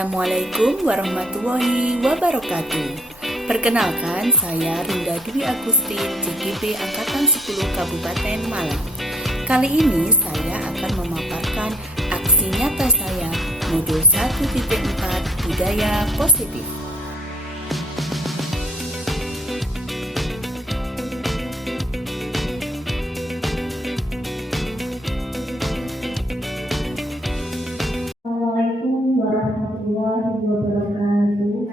Assalamualaikum warahmatullahi wabarakatuh. Perkenalkan, saya Rinda Dwi Agustin, CGP Angkatan 10 Kabupaten Malang. Kali ini saya akan memaparkan aksi nyata saya modul 1.4 budaya positif. Assalamualaikum warahmatullahi wabarakatuh.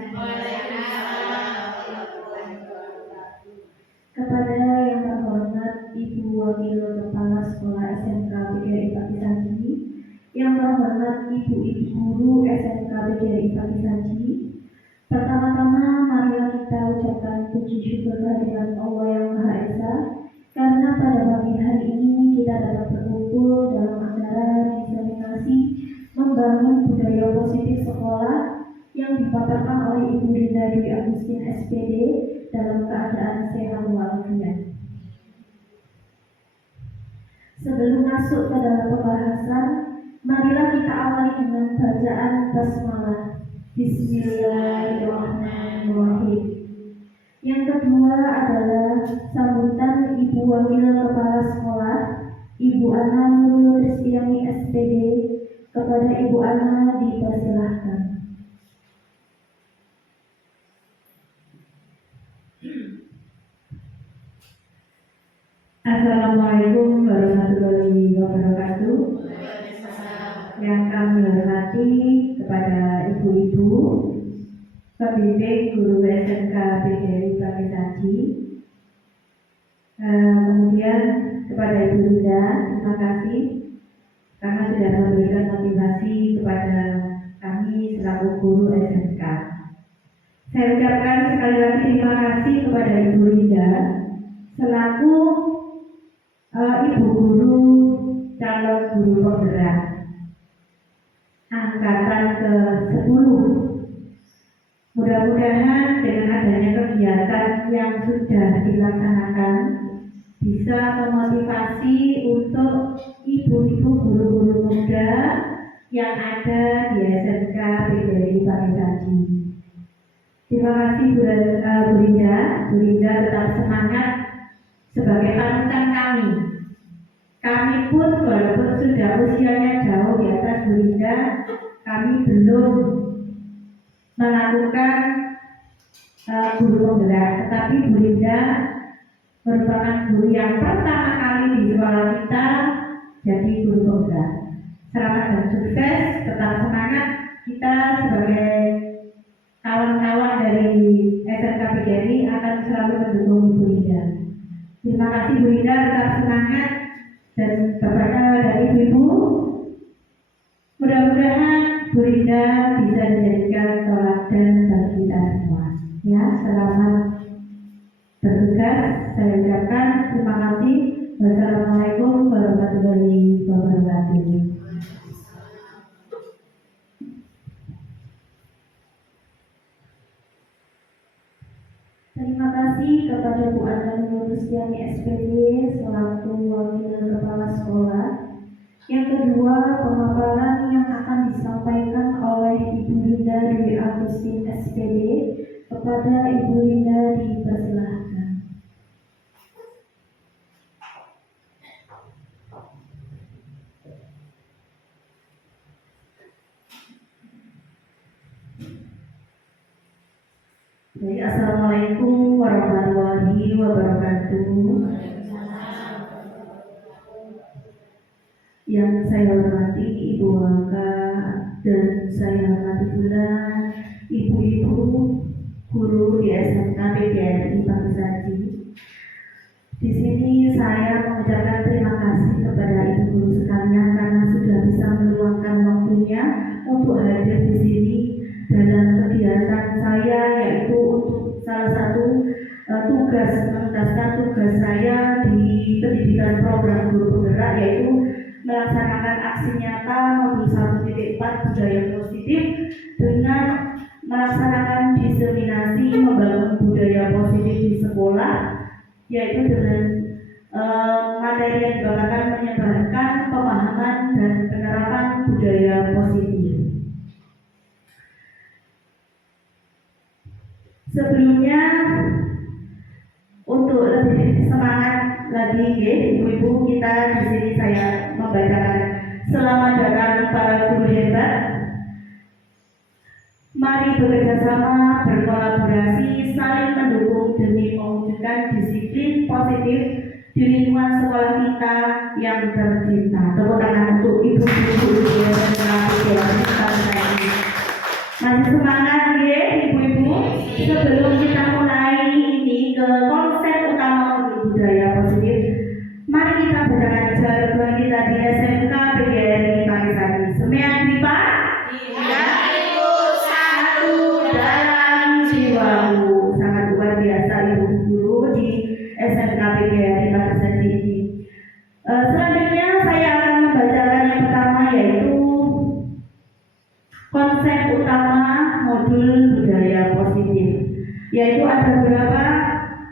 Kepada yang terhormat Ibu Wakil Kepala Sekolah SMK PGRI Pati Saji, yang terhormat Ibu-Ibu Guru SMK PGRI Pati Saji, pertama-tama marilah kita ucapkan puji syukur kehadiran Allah yang Maha Esa, karena pada pagi hari ini kita dapat berkumpul dalam acara diseminasi membangun budaya positif sekolah yang dipaparkan oleh Ibu Rinda Dwi Agustin SPD dalam keadaan sehat walafiat. Sebelum masuk ke dalam pembahasan, marilah kita awali dengan bacaan basmalah. Bismillahirrahmanirrahim. Yang kedua adalah sambutan Ibu Wakil Kepala Sekolah, Ibu Ana Nurul Rizkyani SPD. Kepada Ibu Ana dipersilahkan. Assalamualaikum warahmatullahi wabarakatuh. Yang kami hormati kepada ibu-ibu, pembimbing guru SMK PGRI Pati Saji, kemudian kepada Ibu Rinda, terima kasih karena sudah memberikan motivasi kepada kami selaku guru SMK. Saya ucapkan sekali lagi terima kasih kepada Ibu Rinda selaku Ibu Guru calon guru penggerak angkatan ke-10. Mudah-mudahan dengan adanya kegiatan yang sudah dilaksanakan bisa memotivasi untuk ibu-ibu guru-guru muda yang ada di SMK PGRI Pati Saji. Terima kasih Bu Rinda. Bu Rinda tetap semangat sebagai panutan kami. Kami pun walaupun sudah usianya jauh di atas Bu Rinda, kami belum melakukan guru penggerak, tetapi Bu Rinda merupakan guru yang pertama kali di sekolah kita jadi guru penggerak. Selamat dan sukses, tetap semangat. Kita sebagai kawan-kawan dari SMK PGRI akan selalu mendukung Ibu Rinda. Terima kasih Bu Rinda, tetap semangat dan berbakal dari Ibu. Mudah-mudahan Bu Rinda bisa dijadikan teladan bagi kita semua. Ya, selamat bertugas. Saya ucapkan terima kasih. Wassalamualaikum warahmatullahi wabarakatuh. Terima kasih kepada Bu Ana Nurul Rizkyani SPD selaku Wakil Kepala Sekolah. Yang kedua, pemaparan yang akan disampaikan oleh Ibu Rinda Dwi Agustin SPD. Kepada Ibu Rinda dipersilahkan. Assalamualaikum warahmatullahi wabarakatuh. Yang saya hormati Ibu Waka dan saya hormati pula ibu-ibu guru di SMK PGRI Pati Saji. Di sini saya mengucapkan terima kasih kepada ibu guru sekalian karena sudah bisa meluangkan waktunya untuk hadir di sini dalam kegiatan saya, yaitu untuk salah satu tugas menuntaskan tugas saya di pendidikan program guru penggerak, yaitu melaksanakan aksi nyata modul 1.4 budaya positif dengan melaksanakan diseminasi membangun budaya positif di sekolah, yaitu dengan materi yang dibawakan menyebarkan pemahaman dan penerapan budaya positif. Sebelumnya, untuk lebih semangat lagi, ibu-ibu, kita di sini saya membacakan selamat datang para guru hebat. Mari bekerja sama, berkolaborasi, saling mendukung demi mewujudkan disiplin positif di lingkungan sekolah kita yang tercinta. Tepuk tangan untuk ibu-ibu yang masih semangat ya ibu-ibu. Sebelum kita mulai ini ke konsep utama budaya positif, mari kita bacakan jargon kita di SMK PGRI Pakisani. Semuanya Pak? Tidak ikut satu dalam jiwamu. Sangat luar biasa ibu guru di SMK PGRI Pakisani ini. Selanjutnya saya akan membacakan yang pertama, yaitu konsep utama modul budaya positif. Yaitu ada beberapa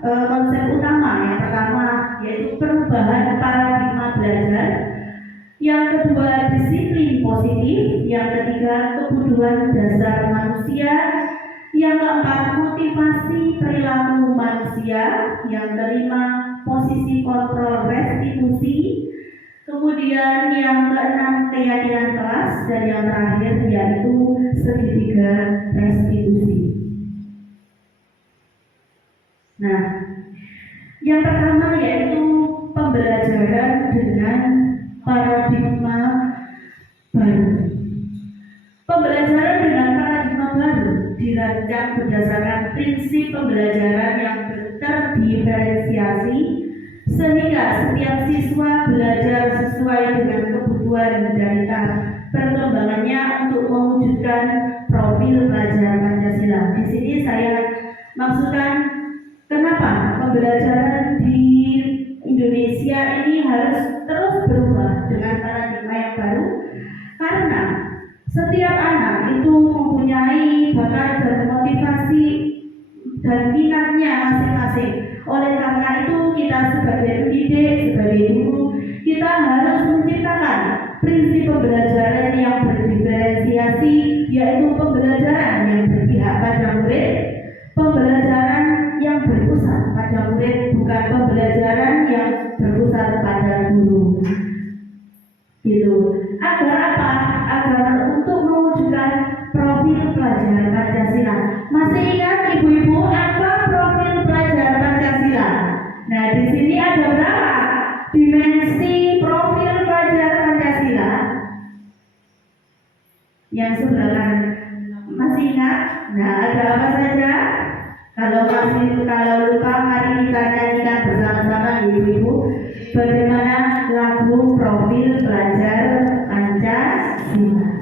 konsep utama. Yang pertama yaitu perubahan paradigma belajar, yang kedua disiplin positif, yang ketiga kebutuhan dasar manusia, yang keempat motivasi perilaku manusia, yang kelima posisi kontrol restitusi, kemudian yang keenam keyakinan kelas, dan yang terakhir yaitu segitiga restitusi. Nah, yang pertama yaitu pembelajaran dengan paradigma baru. Pembelajaran dengan paradigma baru dirancang berdasarkan prinsip pembelajaran yang terdiferensiasi, sehingga setiap siswa belajar sesuai dengan kebutuhan dan tahap perkembangannya untuk mewujudkan profil pelajar Pancasila. Di sini saya maksudkan kenapa pembelajaran di Indonesia ini harus terus berubah dengan paradigma yang baru, karena setiap anak itu mempunyai bakat dan motivasi dan minatnya masing-masing. Oleh karena itu kita sebagai pendidik, sebagai guru, kita harus menciptakan prinsip pembelajaran yang berdiferensiasi, yaitu pembelajaran yang berpihak pada murid, pembelajaran yang berpusat pada murid, bukan pembelajaran yang berpusat pada guru. Gitu. Agar apa? Agar untuk mewujudkan profil pelajar Pancasila. Masih ingat ibu-ibu apa profil pelajar Pancasila? Nah, di sini ada berapa dimensi profil pelajar Pancasila? Yang sebelah kanan masih ingat? Nah, ada apa saja? Kalau lupa, mari kita nyanyikan bersama-sama ibu-ibu bagaimana lagu profil pelajar Pancasila.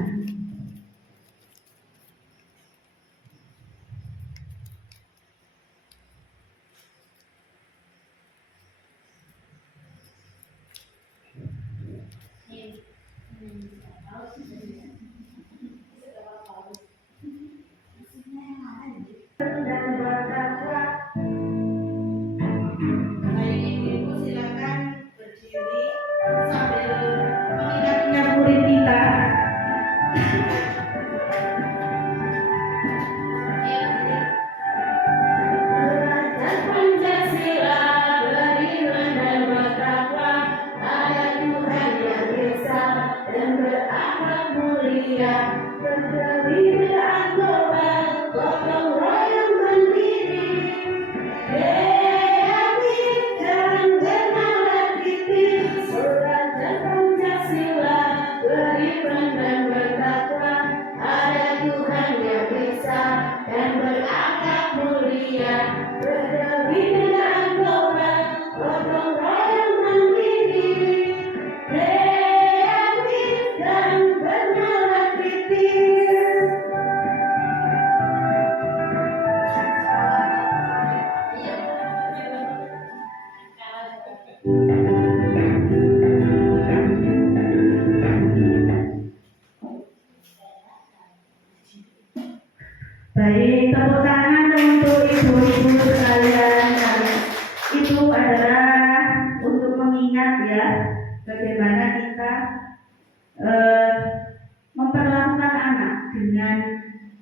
Baik, tepuk tangan untuk ibu-ibu sekalian. Itu adalah untuk mengingat ya bagaimana kita memperlakukan anak dengan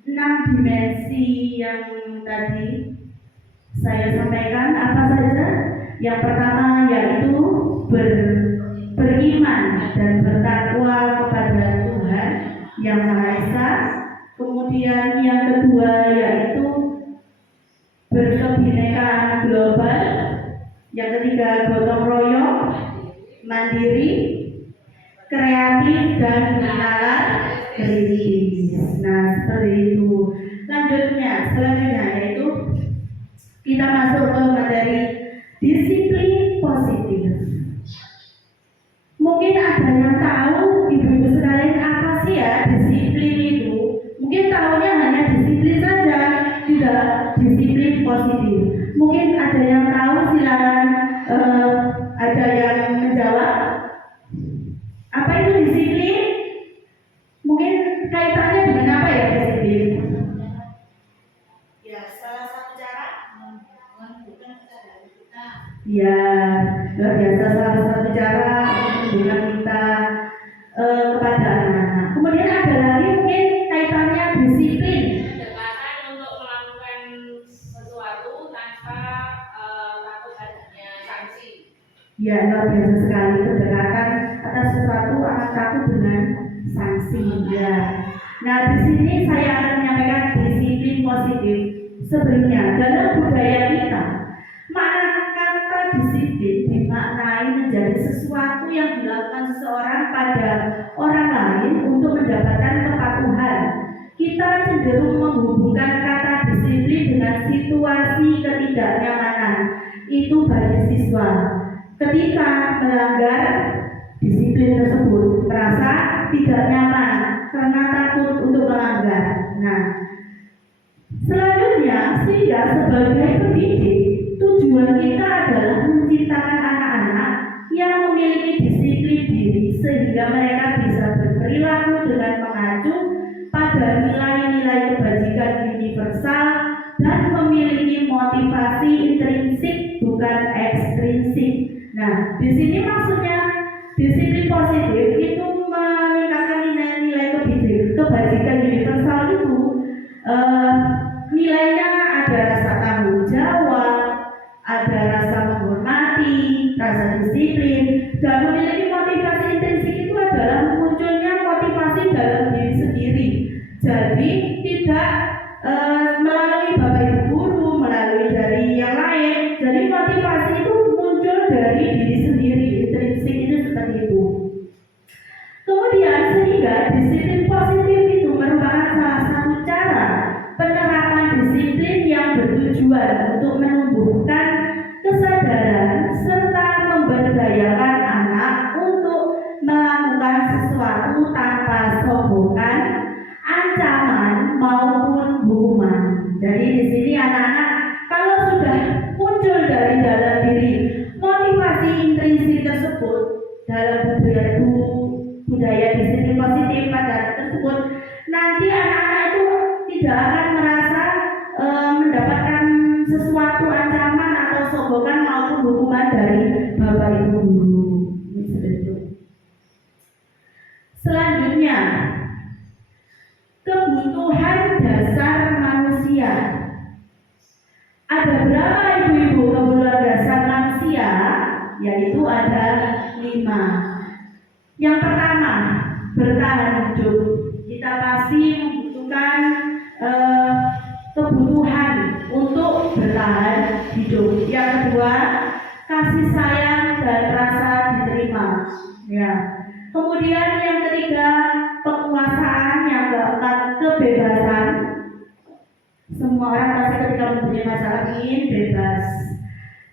6 dimensi yang tadi saya sampaikan apa saja? Yang pertama yaitu beriman dan bertakwa kepada Tuhan yang Maha Esa. Kemudian yang kedua yaitu berkebinekaan global. Yang ketiga gotong royong, mandiri, kreatif dan bernalar kritis. Nah, seperti itu. Selanjutnya yaitu kita masuk ke materi disiplin positif. Mungkin ada yang tahu ibu-ibu sekalian apa sih ya disiplin itu? Mungkin tahunya hanya disiplin saja, tidak disiplin positif. Mungkin ada yang tahu, silakan ada yang menjawab. Apa itu disiplin? Mungkin kaitannya dengan apa ya disiplin? Ya, salah satu cara ya, luar biasa, salah satu cara menunjukkan kita kepada anak-anak. Kemudian ada lagi mungkin kaitannya disiplin. Pendekatan untuk melakukan sesuatu tanpa takut adanya sanksi. Ya, luar biasa sekali, pendekatan atas sesuatu akan takut dengan sanksi. Ya. Nah, di sini saya akan menyampaikan disiplin positif. Sebenarnya dalam budaya kita, makna kata disiplin dimaknai menjadi sesuatu yang dilakukan seseorang pada orang lain untuk mendapatkan kepatuhan. Kita cenderung menghubungkan kata disiplin dengan situasi ketidaknyamanan itu bagi siswa. Ketika melanggar disiplin tersebut, merasa tidak nyaman karena takut untuk melanggar. Nah, selanjutnya, sehingga sebagai pendidik, tujuan kita adalah menciptakan anak-anak yang memiliki disiplin diri sehingga mereka bisa berperilaku dengan mengacu pada nilai-nilai kebajikan universal dan memiliki motivasi intrinsik bukan ekstrinsik. Nah, di sini maksudnya disiplin positif itu meningkatkan nilai-nilai kebajikan universal itu. Nilainya ada rasa tanggung jawab, ada rasa menghormati, rasa disiplin, dan memiliki motivasi intrinsik itu adalah munculnya motivasi dalam diri sendiri. Jadi tidak melalui bapak ibu guru, melalui dari yang lain. Jadi motivasi itu muncul dari diri sendiri, intrinsik itu seperti itu. Kemudian sehingga disiplin positif itu merupakan salah satu cara penerapan disiplin yang bertujuan untuk menumbuhkan kesadaran serta memberdayakan anak untuk melakukan sesuatu tanpa sombongan, ancaman maupun hukuman. Jadi di sini anak-anak kalau sudah muncul dari dalam diri motivasi intrinsik tersebut dalam budaya disiplin positif pada tersebut, nanti anak-anak itu tidak akan merasa mendapatkan sesuatu ancaman atau sombongan maupun hukuman dari bapak ibu guru. Selanjutnya, kebutuhan dasar manusia. Ada berapa ibu-ibu kebutuhan dasar manusia? Yaitu ada 5. Yang pertama, bertahan hidup. Kita pasti membutuhkan kebutuhan untuk bertahan hidup. Yang kedua, kasih sayang dan rasa diterima. Ya. Kemudian yang ketiga, penguasaan. Yang keempat, kebebasan. Semua orang pasti ketika mempunyai masalah ingin bebas.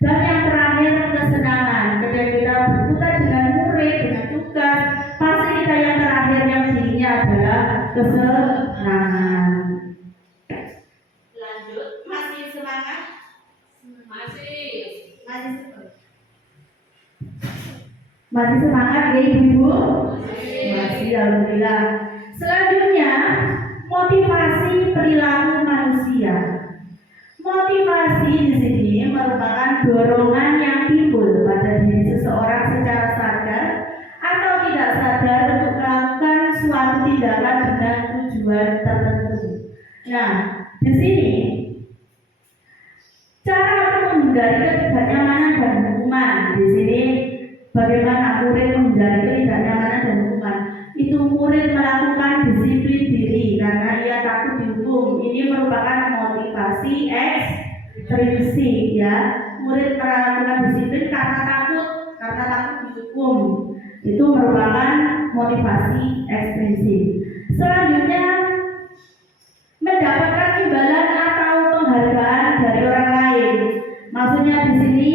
Dan yang terakhir, kesenangan. Ketika kita berputar dengan murid, dengan tugas, pasti kita yang terakhir yang diinginnya adalah kesenangan. Lanjut, masih semangat? Masih semangat ya ibu-ibu? Masih, alhamdulillah. Selanjutnya, motivasi perilaku manusia. Motivasi di sini merupakan dorongan yang timbul pada diri seseorang secara sadar atau tidak sadar untuk melakukan suatu tindakan dengan tujuan tertentu. Nah, di sini cara untuk menghindari ketidaknyamanan dan hukuman. Di sini bagaimana murid menghindari ketidaknyamanan dan hukuman? Itu murid melakukan disiplin diri karena ia takut dihukum. Ini merupakan motivasi ekstrinsik ya. Murid melakukan disiplin karena takut dihukum. Itu merupakan motivasi ekstrinsik. Selanjutnya, mendapatkan imbalan atau penghargaan dari orang lain. Maksudnya di sini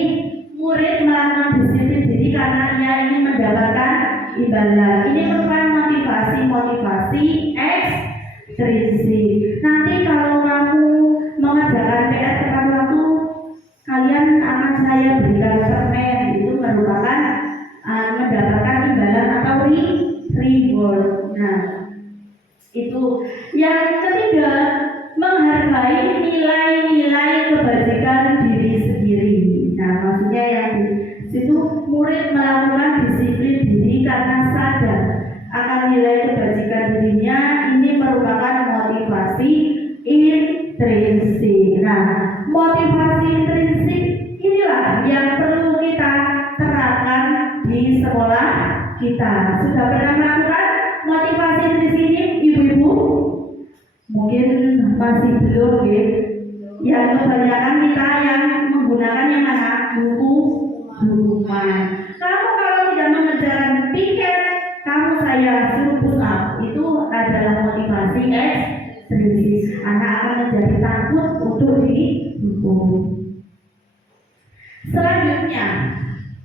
murid melakukan disiplin diri karena ia ingin mendapatkan imbalan. Ini merupakan motivasi ekstrinsik. Nanti kalau kamu mengerjakan PR tepat waktu, kalian akan saya berikan permen. Itu merupakan mendapatkan imbalan atau reward. Nah, itu yang ketiga, menghargai nilai-nilai kebajikan diri sendiri. Nah, maksudnya yang di situ murid melakukan disiplin diri karena sadar akan nilai kebajikan dirinya. Ini merupakan motivasi intrinsik. Nah, motivasi intrinsik inilah yang perlu kita terapkan di sekolah kita. Sudah pernah melakukan motivasi intrinsik ini, ibu-ibu? Mungkin masih belum ya. Yang kebanyakan kita yang menggunakan yang mana? Hukuman. Kamu kalau tidak mengerjakan piket, kamu saya suruh push up. Itu adalah motivasi ekstrinsik. Anak akan menjadi takut untuk dihukum. Selanjutnya,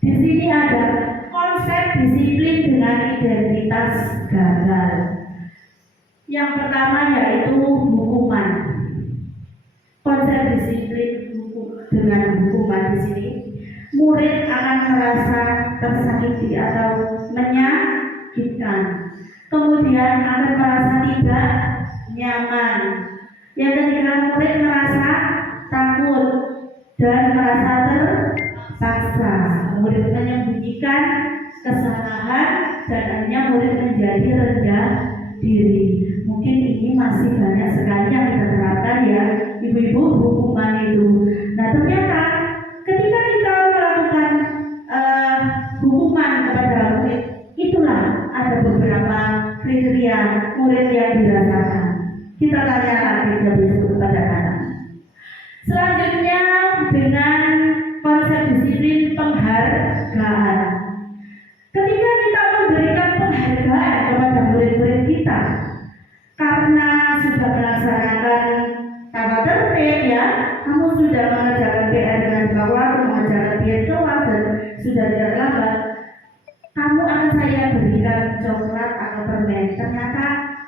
di sini ada konsep disiplin dengan identitas gagal. Yang pertama yaitu hukuman. Konsep disiplin dengan hukuman di sini, murid akan merasa tersakiti atau menyakitkan. Kemudian akan merasa tidak nyaman. Yang ketiga, murid merasa takut dan merasa terpaksa. Murid menyembunyikan kesalahan dan akhirnya murid menjadi rendah diri. Mungkin ini masih banyak sekali yang kita terapkan ya, ibu-ibu, hukuman itu. Nah, ternyata ketika kita melakukan hukuman kepada murid, itulah ada beberapa kriteria murid yang dirasakan. Kita tanya lagi kepada anak. Selanjutnya dengan konsep disiplin penghargaan. Ketika kita memberikan penghargaan kepada murid-murid kita karena sudah melaksanakan tata tertib ya, kamu sudah mengerjakan PR dengan waktu, mengerjakan PR kelas dan sudah tidak lambat, kamu akan saya berikan coklat atau permen. Ternyata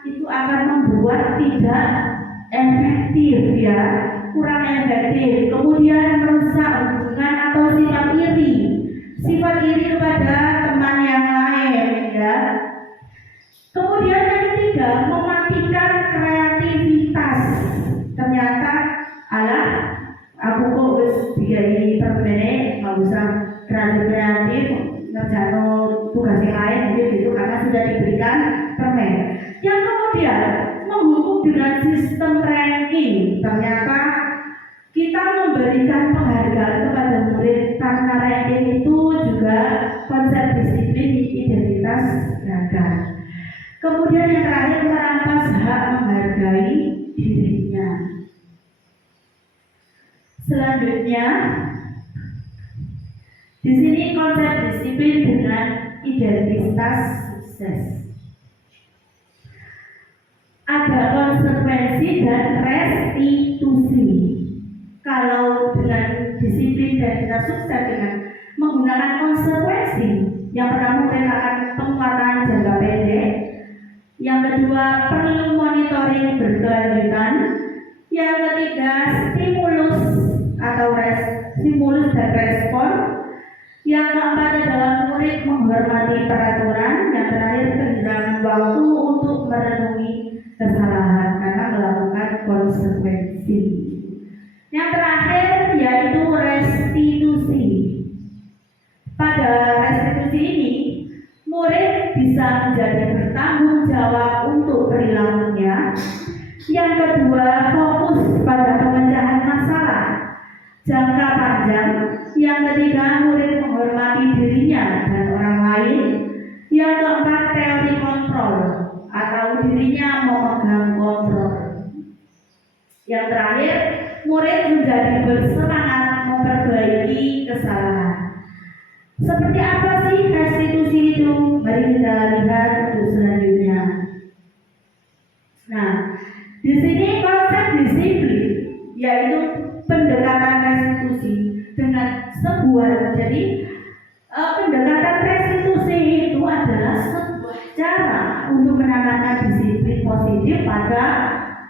itu akan membuat tidak efektif ya, kurang efektif. Kemudian merusak hubungan atau sifat iri kepada teman yang lain ya. Kemudian yang ketiga, mematikan kreativitas. Ternyata aku kok wis digawe permene nggak usah kreatif ngerjano tugas yang lain gitu karena sudah diberikan permen. Yang kemudian menghukum dengan sistem ranking. Ternyata kita memberikan penghargaan kepada murid karena ranking itu juga konsep disiplin identitas gagal. Kemudian yang terakhir, merampas hak menghargai dirinya. Selanjutnya, di sini konsep disiplin dengan identitas sukses. Ada konsekuensi dan restitusi. Kalau dengan disiplin dan identitas sukses dengan menggunakan konsekuensi, yang pertama merelakan penguatan jangka pendek. Yang kedua, perlu monitoring berkelanjutan. Yang ketiga, stimulus dan respon. Yang keempat adalah murid menghormati peraturan. Yang terakhir, kehilangan waktu untuk merenungi kesalahan karena melakukan konsekuensi. Yang terakhir yaitu restitusi. Pada restitusi ini, murid bisa menjadi bertanggung jawab untuk perilakunya Yang kedua, fokus pada pemecahan masalah jangka panjang. Yang ketiga, murid menghormati dirinya dan orang lain. Yang keempat, teori kontrol atau dirinya memegang kontrol. Yang terakhir, murid menjadi bersemangat memperbaiki kesalahan. Seperti apa sih restitusi itu? Mari kita lihat untuk selanjutnya. Nah, di sini konsep disiplin yaitu pendekatan restitusi dengan sebuah, jadi pendekatan restitusi itu adalah sebuah cara untuk menanamkan disiplin positif pada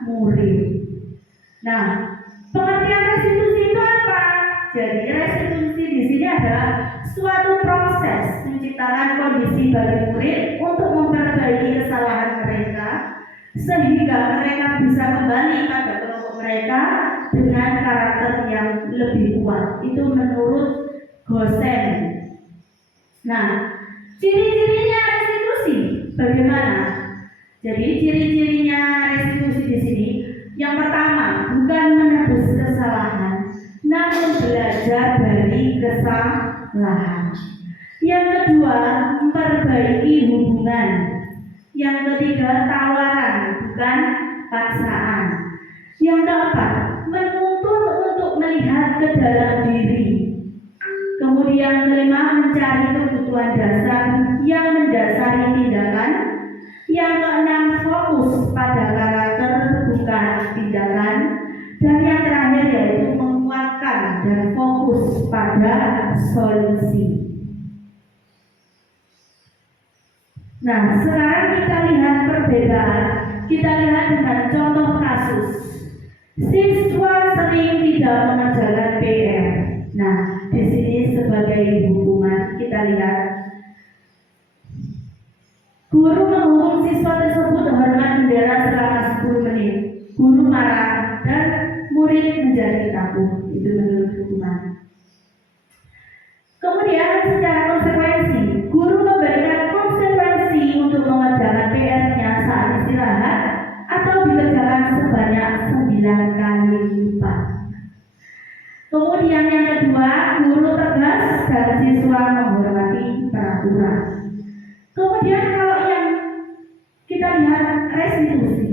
murid. Nah, pengertian restitusi itu apa? Jadi restitusi di sini adalah suatu proses menciptakan kondisi bagi murid untuk memperbaiki kesalahan mereka sehingga mereka bisa kembali pada kelompok mereka dengan karakter yang lebih kuat. Itu menurut Gosen. Nah, ciri-cirinya restitusi bagaimana? Jadi ciri-cirinya restitusi di sini, yang pertama, bukan menebus kesalahan, namun belajar dari kesalahan. Yang kedua, memperbaiki hubungan. Yang ketiga, tawaran, bukan paksaan. Yang keempat, menuntun untuk melihat ke dalam diri. Kemudian kelima, mencari kebutuhan dasar yang mendasari tindakan. Yang keenam, fokus pada karakter bukan tindakan. Dan yang terakhir yaitu menguatkan dan fokus pada solusi. Nah, sekarang kita lihat perbedaan. Kita lihat dengan contoh kasus. Siswa sering tidak mengerjakan PR. Nah, di sini sebagai hukuman kita lihat guru menghukum siswa tersebut hormat bendera selama 10 menit. Guru marah dan murid menjadi takut. Itu menurut hukuman. Kemudian secara konsekuensi, guru memberikan konsekuensi untuk mengerjakan PR-nya saat istirahat atau dikerjakan sebanyak 9 kali lipat. Kemudian yang kedua, guru tegas dan siswa menghormati peraturan. Kemudian kalau yang kita lihat restitusi,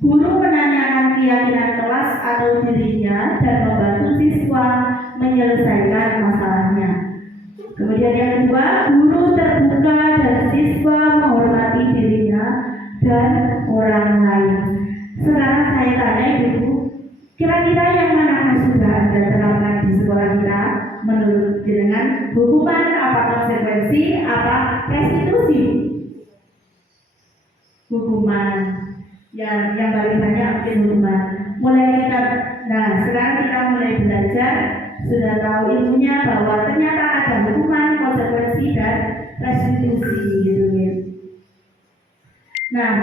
guru menanyakan keyakinan kelas atau dirinya dan membantu siswa menyelesaikan masalahnya. Kemudian yang kedua, guru terbuka dan siswa menghormati dirinya dan orang lain. Sekarang saya tanya ibu, kira-kira yang mana sudah Anda terapkan di sekolah kita? Menurut jenengan, hukuman apa konsekuensi apa restitusi? Hukuman. Yang paling banyak mungkin hukuman. Sekarang kita mulai belajar, sudah tahu ilmunya bahwa ternyata ada hukuman, konsekuensi dan restitusi gitu ya. Nah,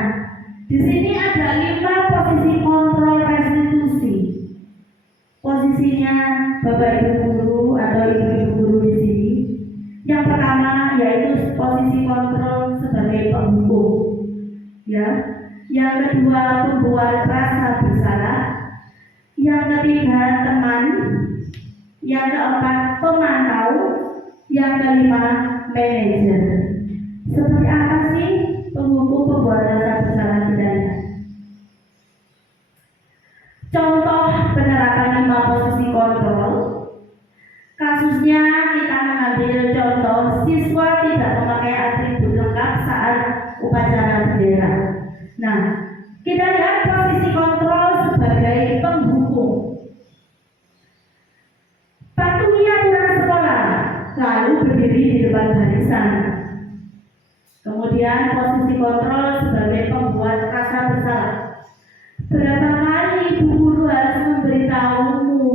di sini ada 5 posisi kontrol restitusi. Posisinya Bapak Ibu guru atau Ibu-ibu guru di sini. Yang pertama yaitu posisi kontrol sebagai penghukum. Ya. Yang kedua, pembuat rasa bersalah. Yang ketiga, teman. Yang keempat, pemantau. Yang kelima, manajer. Seperti apa sih penghukum pembuat rasa bersalah kita lihat? Contoh penerapan 5 posisi kontrol. Kasusnya kita mengambil contoh siswa tidak memakai atribut lengkap saat upacara bendera. Nah, kita lihat posisi kontrol sebagai penghukum. Patuhi aturan sekolah, lalu berdiri di depan barisan. Kemudian posisi kontrol sebagai pembuat rasa bersalah. Berapa kali Bu Guru harus memberitahumu,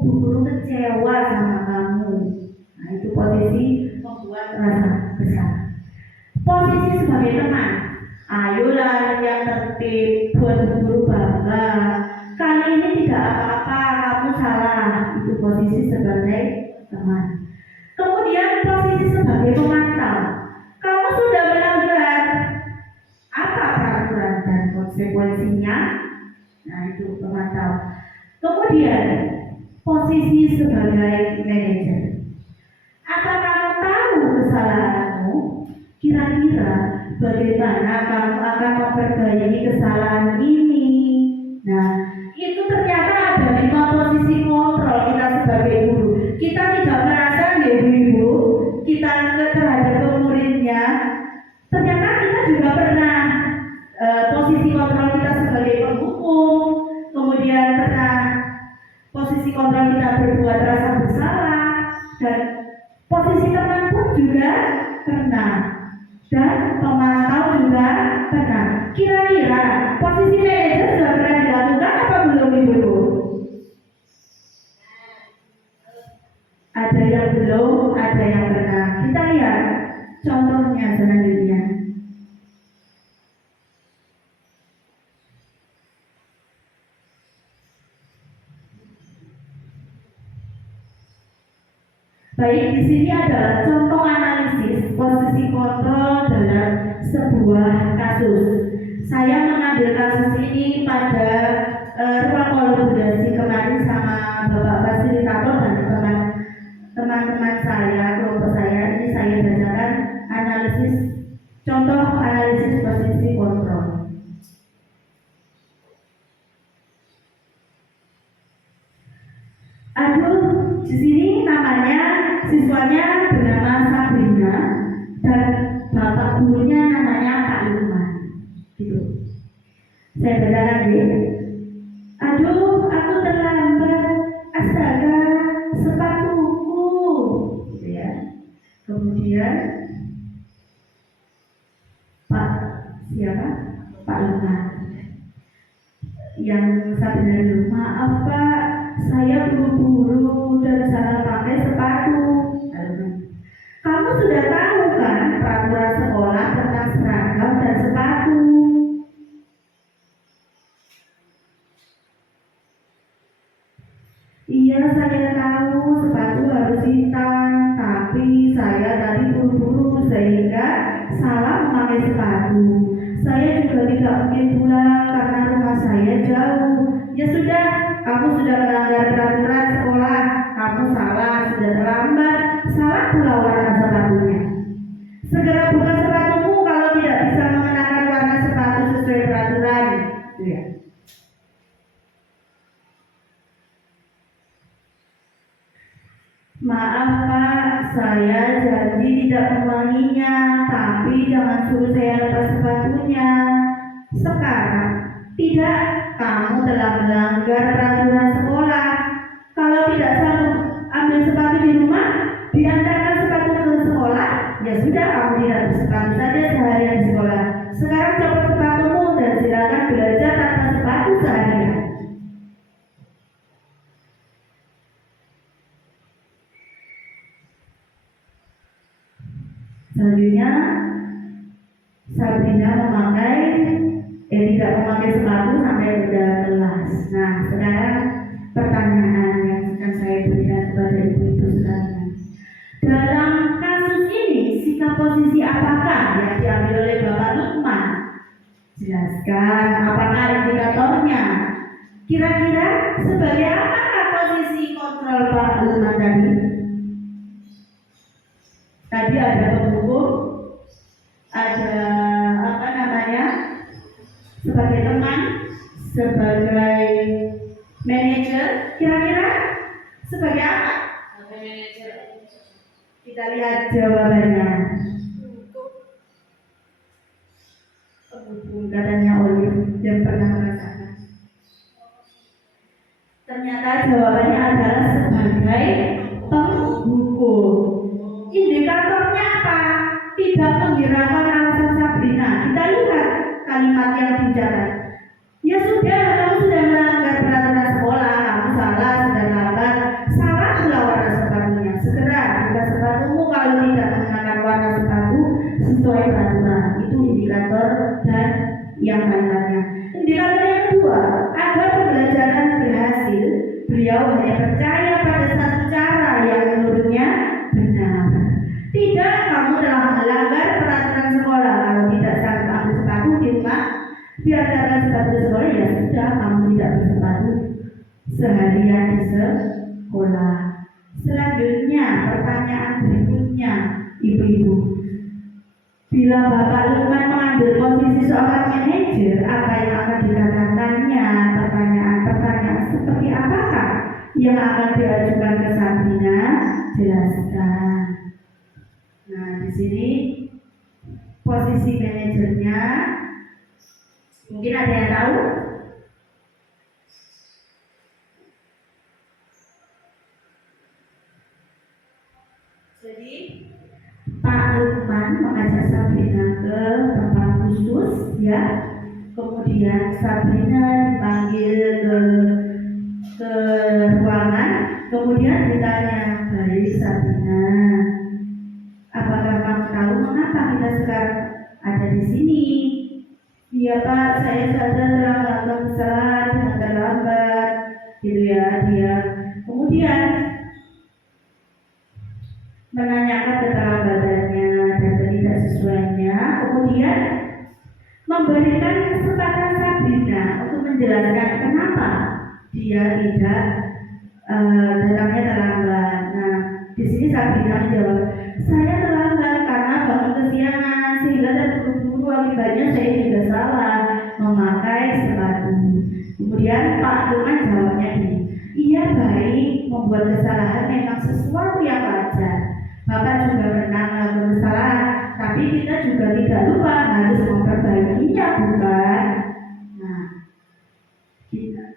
Bu Guru kecewa sama kamu. Nah, itu posisi membuat rasa bersalah. Posisi sebagai teman. Ayolah yang tertib, buat Bu Guru bangga. Kali ini tidak apa-apa, kamu salah. Itu posisi sebagai teman. Kemudian posisi sebagai pemantau. Kamu sudah melanggar apa peraturan dan konsekuensinya? Nah, itu pemantau. Kemudian posisi sebagai manajer. Apa kamu tahu kesalahanmu? Kira-kira bagaimana kamu akan memperbaiki kesalahan ini? Nah, itu ternyata ada 5 posisi kontrol kita sebagai guru. Kita tidak merasa ya ibu, kita terhadap muridnya. Ternyata kita juga pernah posisi kontrol kita sebagai penghukum, kemudian pernah posisi kontrol kita berbuat rasa bersalah, dan posisi teman pun juga pernah, dan pemantau juga pernah. Kira-kira posisi manajer sudah pernah dilakukan apa belum ibu? Ada yang belum, ada yang pernah. Kita lihat contohnya selanjutnya. Baik, di sini adalah contoh analisis posisi kontrol dalam sebuah kasus. Saya mengambil kasus ini pada ruang kolaborasi kemarin sama Bapak Fasilitator dan teman-teman saya, kelompok saya. Ini saya bacakan analisis, contoh analisis posisi kontrol. Aduh, di sini namanya siswanya bernama Sabrina dan bapak gurunya namanya Pak Lukman. Gitu. Saya bacakan ya. Aduh, aku terlambat. Astaga, sepatuku. Gitu ya. Kemudian Pak siapa? Pak Lukman. Yang Sabrina dulu, maaf Pak, saya buru-buru dan salah pakai sepatu. Kamu sudah tahu kan peraturan sekolah tentang seragam dan sepatu? Iya, saya tahu sepatu harus hitam, tapi saya tadi buru-buru sehingga salah memakai sepatu. Saya juga tidak mungkin pulang karena rumah saya jauh. Ya sudah, kamu sudah melanggar peraturan sekolah. Kamu salah, sudah terlambat. Salah pula warna sepatunya. Segera buka sepatumu kalau tidak bisa mengenakan warna sepatu sesuai peraturan. Ya. Maaf Pak, saya janji tidak memanggilnya, tapi jangan suruh saya lepas sepatunya. Sekarang, tidak, kamu telah melanggar peraturan sekolah. Kalau tidak sanggup ambil sepatu di rumah, diantarkan sepatu ke sekolah, ya sudah, kamu tidak bersepatu saja seharian di sekolah. Sekarang copot sepatumu dan silakan belajar tanpa sepatu seharian. Selanjutnya, Sabrina tidak memakai sepatu sampai udah kelas. Nah, sekarang pertanyaan yang akan saya berikan kepada ibu-ibu sekalian. Dalam kasus ini, sikap posisi apakah yang diambil oleh Bapak Lukman? Jelaskan apakah indikatornya. Kira-kira sebagai apakah posisi kontrol Pak Lukman tadi? Tadi ada penghukum, ada sebagai teman, sebagai manajer. Kira-kira sebagai apa? Sebagai manajer. Kita lihat jawabannya. Penghukum katanya Olive yang pernah merasakan. Ternyata jawabannya adalah sebagai penghukum. Indikatornya apa? Tidak menghiraukan alasan Sabrina. Kita lihat kalimat yang diucapkan. Ya sudah, kamu sudah melanggar peraturan sekolah, kamu salah, sudah lambat. Salah pula warna sepatunya. Segera buka sepatumu kalau tidak menggunakan warna sepatu sesuai peraturan. Itu indikator dan yang kalimatnya. Indikator yang kedua, agar pembelajaran berhasil, beliau hanya percaya pada satu cara yang menurutnya benar. Tidak, kamu telah melanggar peraturan sekolah. Kalau tidak sanggup ambil sepatu di rumah, diantarkan sepatu sekolah, ya sudah, kamu bersepatu seharian di sekolah. Selanjutnya, pertanyaan berikutnya, ibu-ibu. Bila Bapak Lukman mengambil posisi seorang manajer, apa yang akan dikatakannya? Pertanyaan-pertanyaan seperti apakah yang akan diajukan ke Sabrina? Jelaskan. Nah, di sini posisi manajernya, mungkin ada yang tahu? Jadi Pak Lukman mengajak Sabrina ke tempat khusus, ya. Kemudian Sabrina dipanggil ke ruangan, kemudian ditanya, "Baik Sabrina, apakah kamu tahu mengapa kita sekarang ada di sini?" "Iya Pak, saya sadar telah melakukan kesalahan dengan terlambat," gitu ya dia. Kemudian menanyakan keterlambatannya dan tidak sesuainya, kemudian memberikan kesempatan Sabrina untuk menjelaskan kenapa dia tidak datangnya terlambat. Nah, di sini Sabrina menjawab, "Saya terlambat karena bangun kesiangan sehingga terburu-buru, akibatnya saya juga salah memakai sepatu." Kemudian Pak Lukman jawabnya gini, "Iya baik, membuat kesalahan memang sesuatu yang wajar. Bapak juga pernah melakukan kesalahan, tapi kita juga tidak lupa harus memperbaikinya, bukan?" Nah,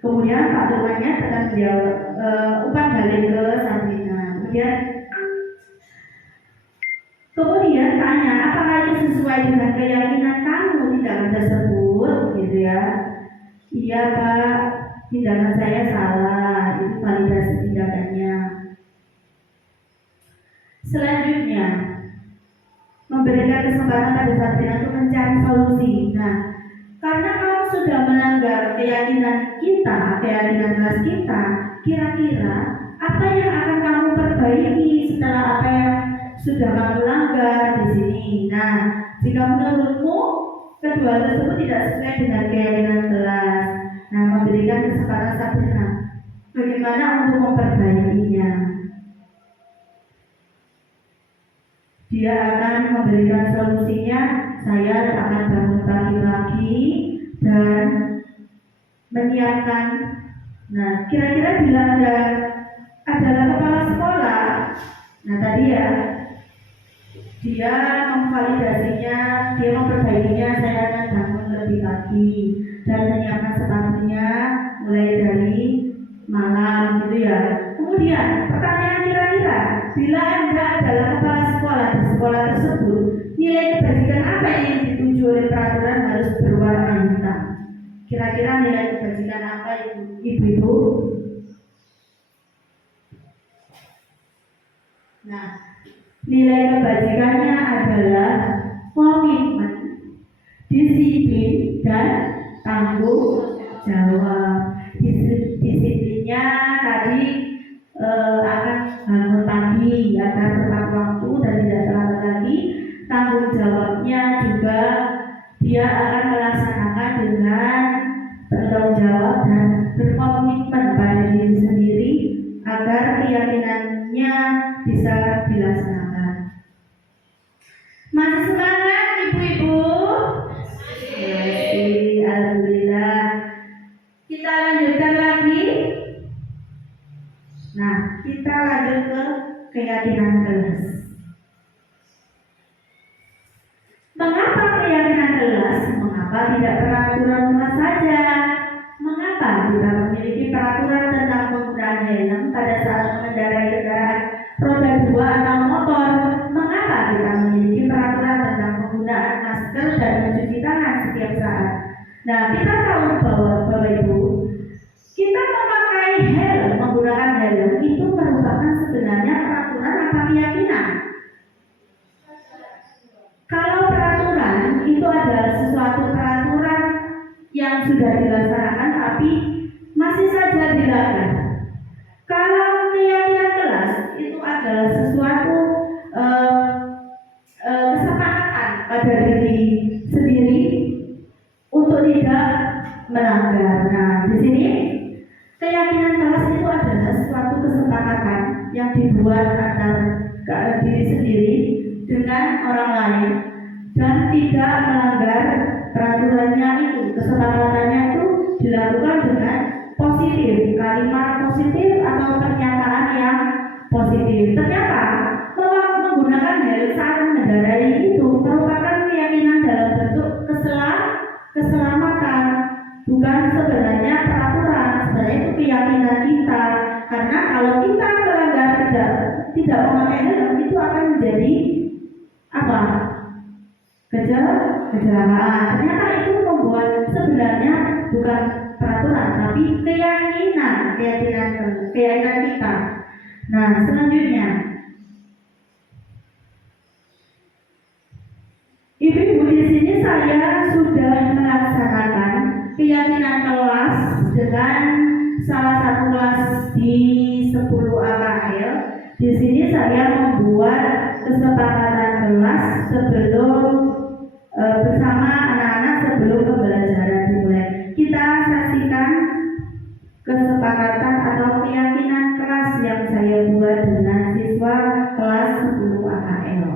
kemudian Pak Lukmannya tetap menjawab, umpan balik ke Sabrina. Kemudian tanya, "Apakah itu sesuai dengan keyakinan kamu tindakan tersebut?" Gitu ya. "Iya Pak, tindakan saya salah, itu validasi tindakannya." Selanjutnya, memberikan kesempatan pada Sabrina untuk mencari solusi. Nah, karena kamu sudah melanggar keyakinan kita, keyakinan kelas kita, kira-kira apa yang akan kamu perbaiki setelah apa yang sudah kamu langgar di sini? Nah, jika menurutmu kedua tersebut tidak sesuai dengan keyakinan kelas, nah memberikan kesempatan Sabrina bagaimana untuk memperbaikinya. Dia akan memberikan solusinya, "Saya akan bangun pagi-pagi dan menyiapkan." Nah, kira-kira bila adalah kepala sekolah, nah tadi ya, dia memvalidasinya, dia memperbaikinya, "Saya akan bangun lebih pagi dan menyiapkan sepatunya mulai dari malam," gitu ya. Kemudian pertanyaan kira-kira, bila Anda adalah kepala sekolah di sekolah tersebut, nilai kebajikan apa yang dituju oleh peraturan harus berwarna hitam? Kira-kira nilai kebajikan apa ibu-ibu? Nah, nilai kebajikannya adalah komitmen, disiplin, dan tanggung jawab. Disiplinnya tadi akan bangun pagi agar tepat waktu dan tidak terlambat lagi. Tanggung jawabnya juga dia akan melaksanakan dengan bertanggung jawab dan berkomitmen pada diri sendiri agar keyakinannya bisa dilaksanakan. Masih semangat ibu-ibu? Masih, alhamdulillah. Kita lanjutkan lagi. Nah, kita lanjut ke keyakinan kelas. Mengapa keyakinan kelas? Mengapa tidak peraturan kelas saja? Mengapa kita memiliki peraturan tentang penggunaan helm pada saat mengendarai kendaraan roda 2 atau motor? Mengapa kita memiliki peraturan tentang penggunaan masker dan mencuci tangan setiap saat? Nah, kita tahu bahwa Bapak Ibu, kita memakai helm, menggunakan helm itu merupakan sebenarnya peraturan apa keyakinan? Kalau peraturan itu adalah sesuatu peraturan yang sudah dilaksanakan tapi masih saja dilanggar. Kalau keyakinan kelas itu adalah sesuatu kesepakatan pada diri sendiri untuk tidak melanggar. Nah, di sini suatu kesepakatan yang dibuat antara diri sendiri dengan orang lain dan tidak melanggar peraturannya itu. Kesepakatannya itu dilakukan dengan positif, kalimat positif atau pernyataan yang positif. Ternyata menggunakan helm saat mengendarai itu merupakan keyakinan dalam bentuk keselamatan, bukan sebenarnya peraturan. Sebenarnya itu keyakinan kita, karena kalau kita melanggar tidak memakai helm itu akan menjadi apa? Kecelakaan. Ternyata itu membuat sebenarnya bukan peraturan tapi keyakinan kita. Nah, selanjutnya Ibu-ibu, di sini saya sudah melaksanakan keyakinan kelas dengan salah satu kelas di 10 AKL. Di sini saya membuat kesepakatan kelas bersama anak-anak sebelum pembelajaran dimulai. Kita saksikan kesepakatan atau keyakinan kelas yang saya buat dengan siswa kelas 10 AKL.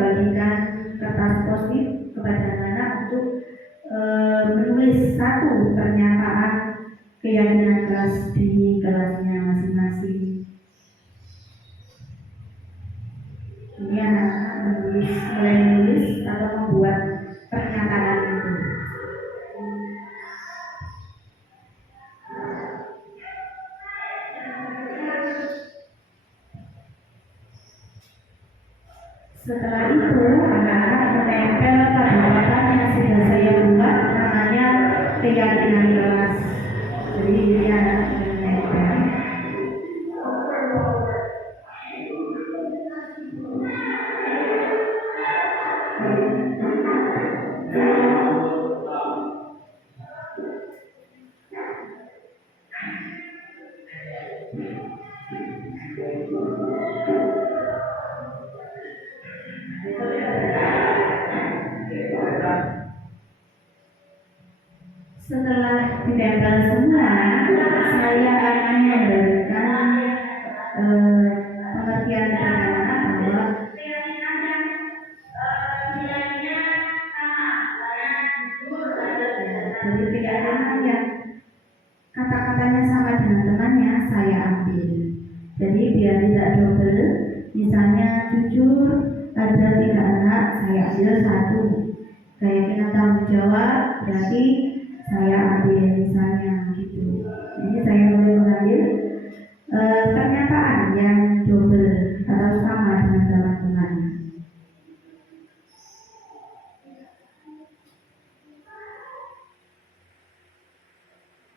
membagikan kertas post-it kepada anak-anak untuk menulis satu pernyataan keyakinan kelas di kelasnya masing-masing. Ini anak-anak mulai menulis atau membuat pernyataan itu. Setelah itu anak-anak menempel pernyataan yang sudah saya buat, namanya keyakinan kelas. Jadi ini anak menempel. Setelah ditempel semua, saya akan memberikan pengertian kepada anak bahwa dari keyakinan yang kata-katanya sama dengan temannya saya ambil. Jadi biar tidak double, misalnya jujur ada 3 anak, saya ambil 1. Keyakinan tanggung jawab berarti saya ambil misalnya gitu. Jadi saya boleh mengambil pernyataan yang double atau sama dengan teman-teman.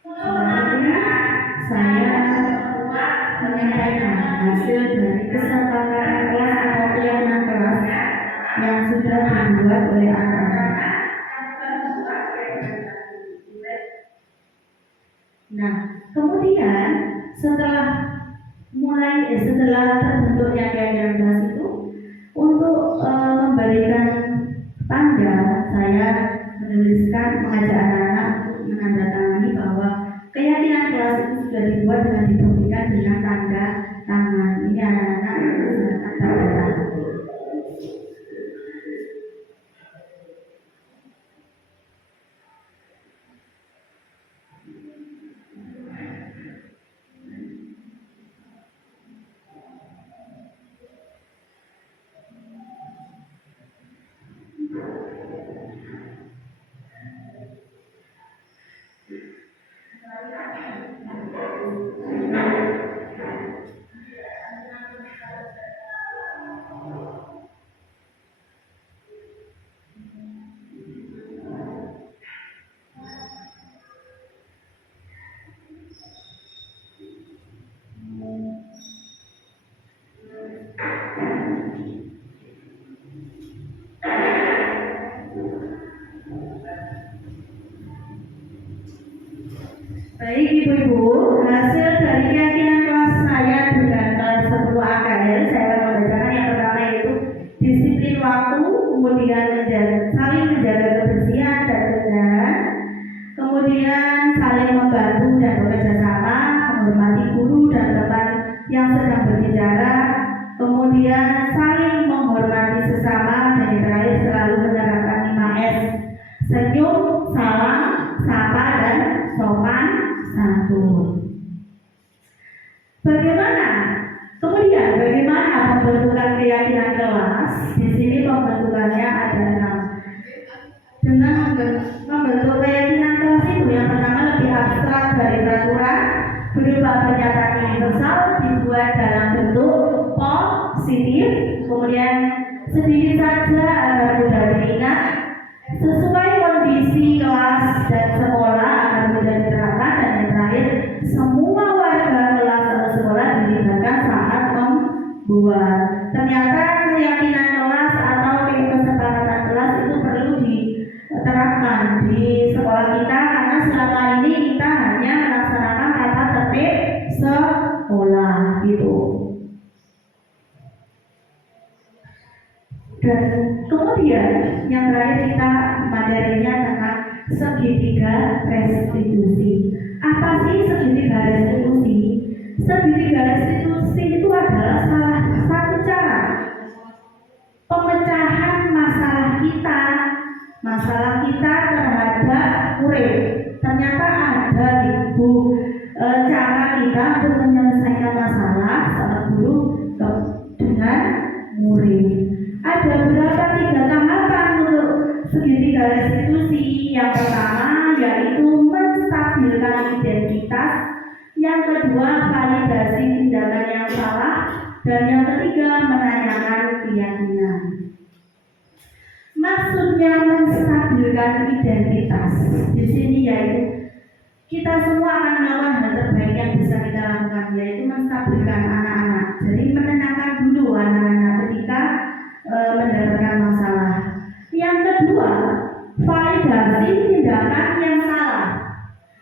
Selanjutnya saya menyampaikan hasil dari kesepakatan kelas atau keyakinan kelas yang sudah dibuat oleh anak-anak. Nah, kemudian setelah terbentuknya keyakinan kelas itu, untuk memberikan tanda, saya mengajak anak-anak untuk menandatangani bahwa keyakinan kelas itu sudah dibuat dengan dibuktikan dengan tanda tangan. Ini anak-anak menggunakan tanda tangan. Baik Ibu-Ibu, hasil dari keyakinan kelas saya dengan kelas 10 AKL, saya akan membacakan yang pertama yaitu disiplin waktu, kemudian saling menjaga kebersihan dan kerendahan, kemudian saling membantu dan bekerja sama, menghormati guru dan teman yang sedang berbicara, kemudian saling menghormati sesama, dan yang terakhir selalu menerapkan 5S: senyum, salam, sapa, dan sopan santun. Kemudian bagaimana pembentukan keyakinan kelas? Di sini pembentukannya ada 6. Dengan membentuk keyakinan kelas itu, yang pertama lebih abstrak dari peraturan berupa pernyataan universal dibuat dalam bentuk positif, kemudian sedikit saja agar mudah diingat, sesuai kondisi kelas dan sekolah agar mudah diterapkan, dan yang terakhir semua warga kelas atau sekolah dilibatkan saat membuat. Ternyata keyakinan kelas atau kesepakatan kelas itu perlu diterapkan di sekolah kita, karena selama ini kita hanya melaksanakan tata tertib sekolah gitu. Dan kemudian yang terakhir kita materinya tentang segitiga restitusi. Apa sih segitiga restitusi? Segitiga restitusi itu adalah salah satu cara pemecahan masalah kita terhadap murid. Ternyata ada ibu cara kita untuk menyelesaikan masalah saat guru dengan murid. Ada beberapa 3 tahapan untuk segitiga restitusi. Yang pertama yaitu menstabilkan identitas, yang kedua validasi tindakan yang salah, dan yang ketiga menanyakan keyakinan. Maksudnya menstabilkan identitas di sini yaitu kita semua akan melakukan hal terbaik yang bisa kita lakukan, yaitu menstabilkan anak-anak. Jadi menenangkan dulu anak-anak ketika mendapatkan masalah. Yang kedua, validasi tindakan yang salah.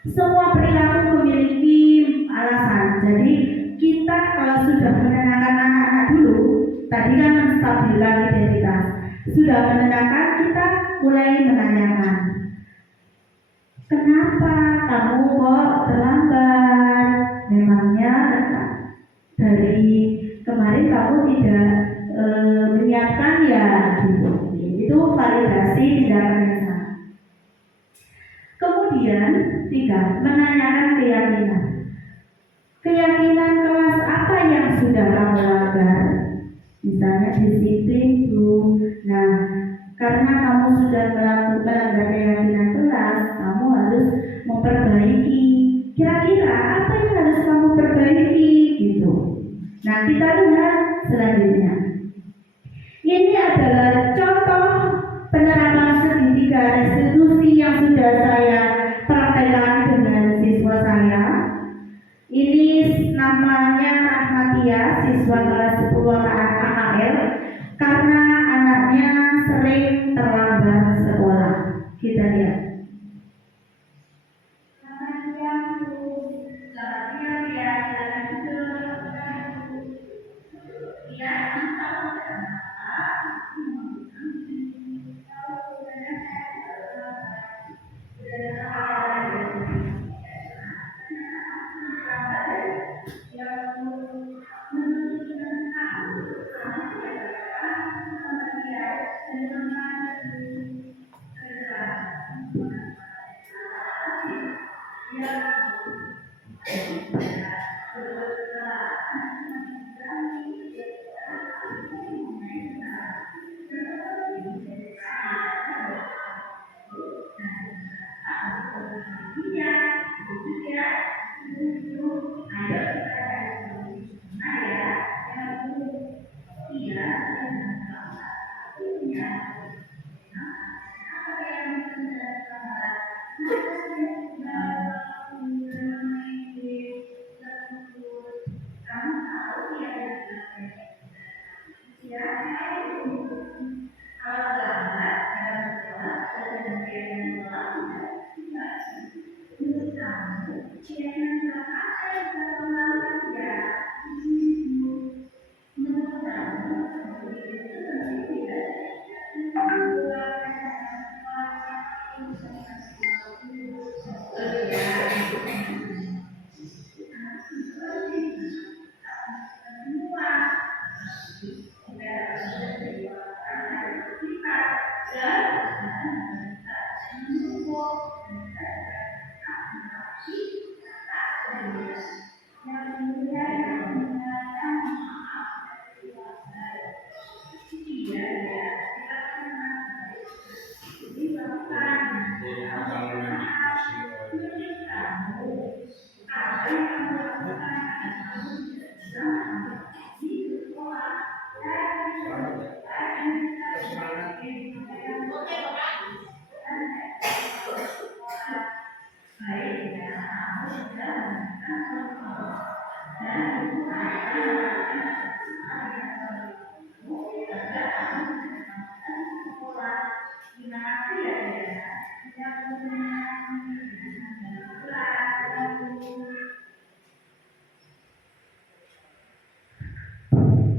Semua perilaku memiliki alasan. Jadi kita kalau sudah menenangkan anak-anak dulu, tadi kan menstabilkan identitas. Sudah menenangkan, kita mulai menanyakan, kenapa kamu kok terlambat? Memangnya dari kemarin kamu tidak menyiapkan ya? Itu validasi tindakan yang salah. Kemudian 3, menanyakan keyakinan. Keyakinan kelas apa yang sudah kamu langgar? Misalnya disiplin Bu. Nah, karena kamu sudah melanggar keyakinan kelas, kamu harus memperbaiki. Kira-kira apa yang harus kamu perbaiki gitu. Nah, kita lihat selanjutnya. Ini adalah contoh penerapan segitiga restitusi yang sudah saya praktekkan dengan siswa saya. Ini namanya Rahmatia, siswa kelas 10 AKL, karena anaknya sering terlambat sekolah. Kita lihat.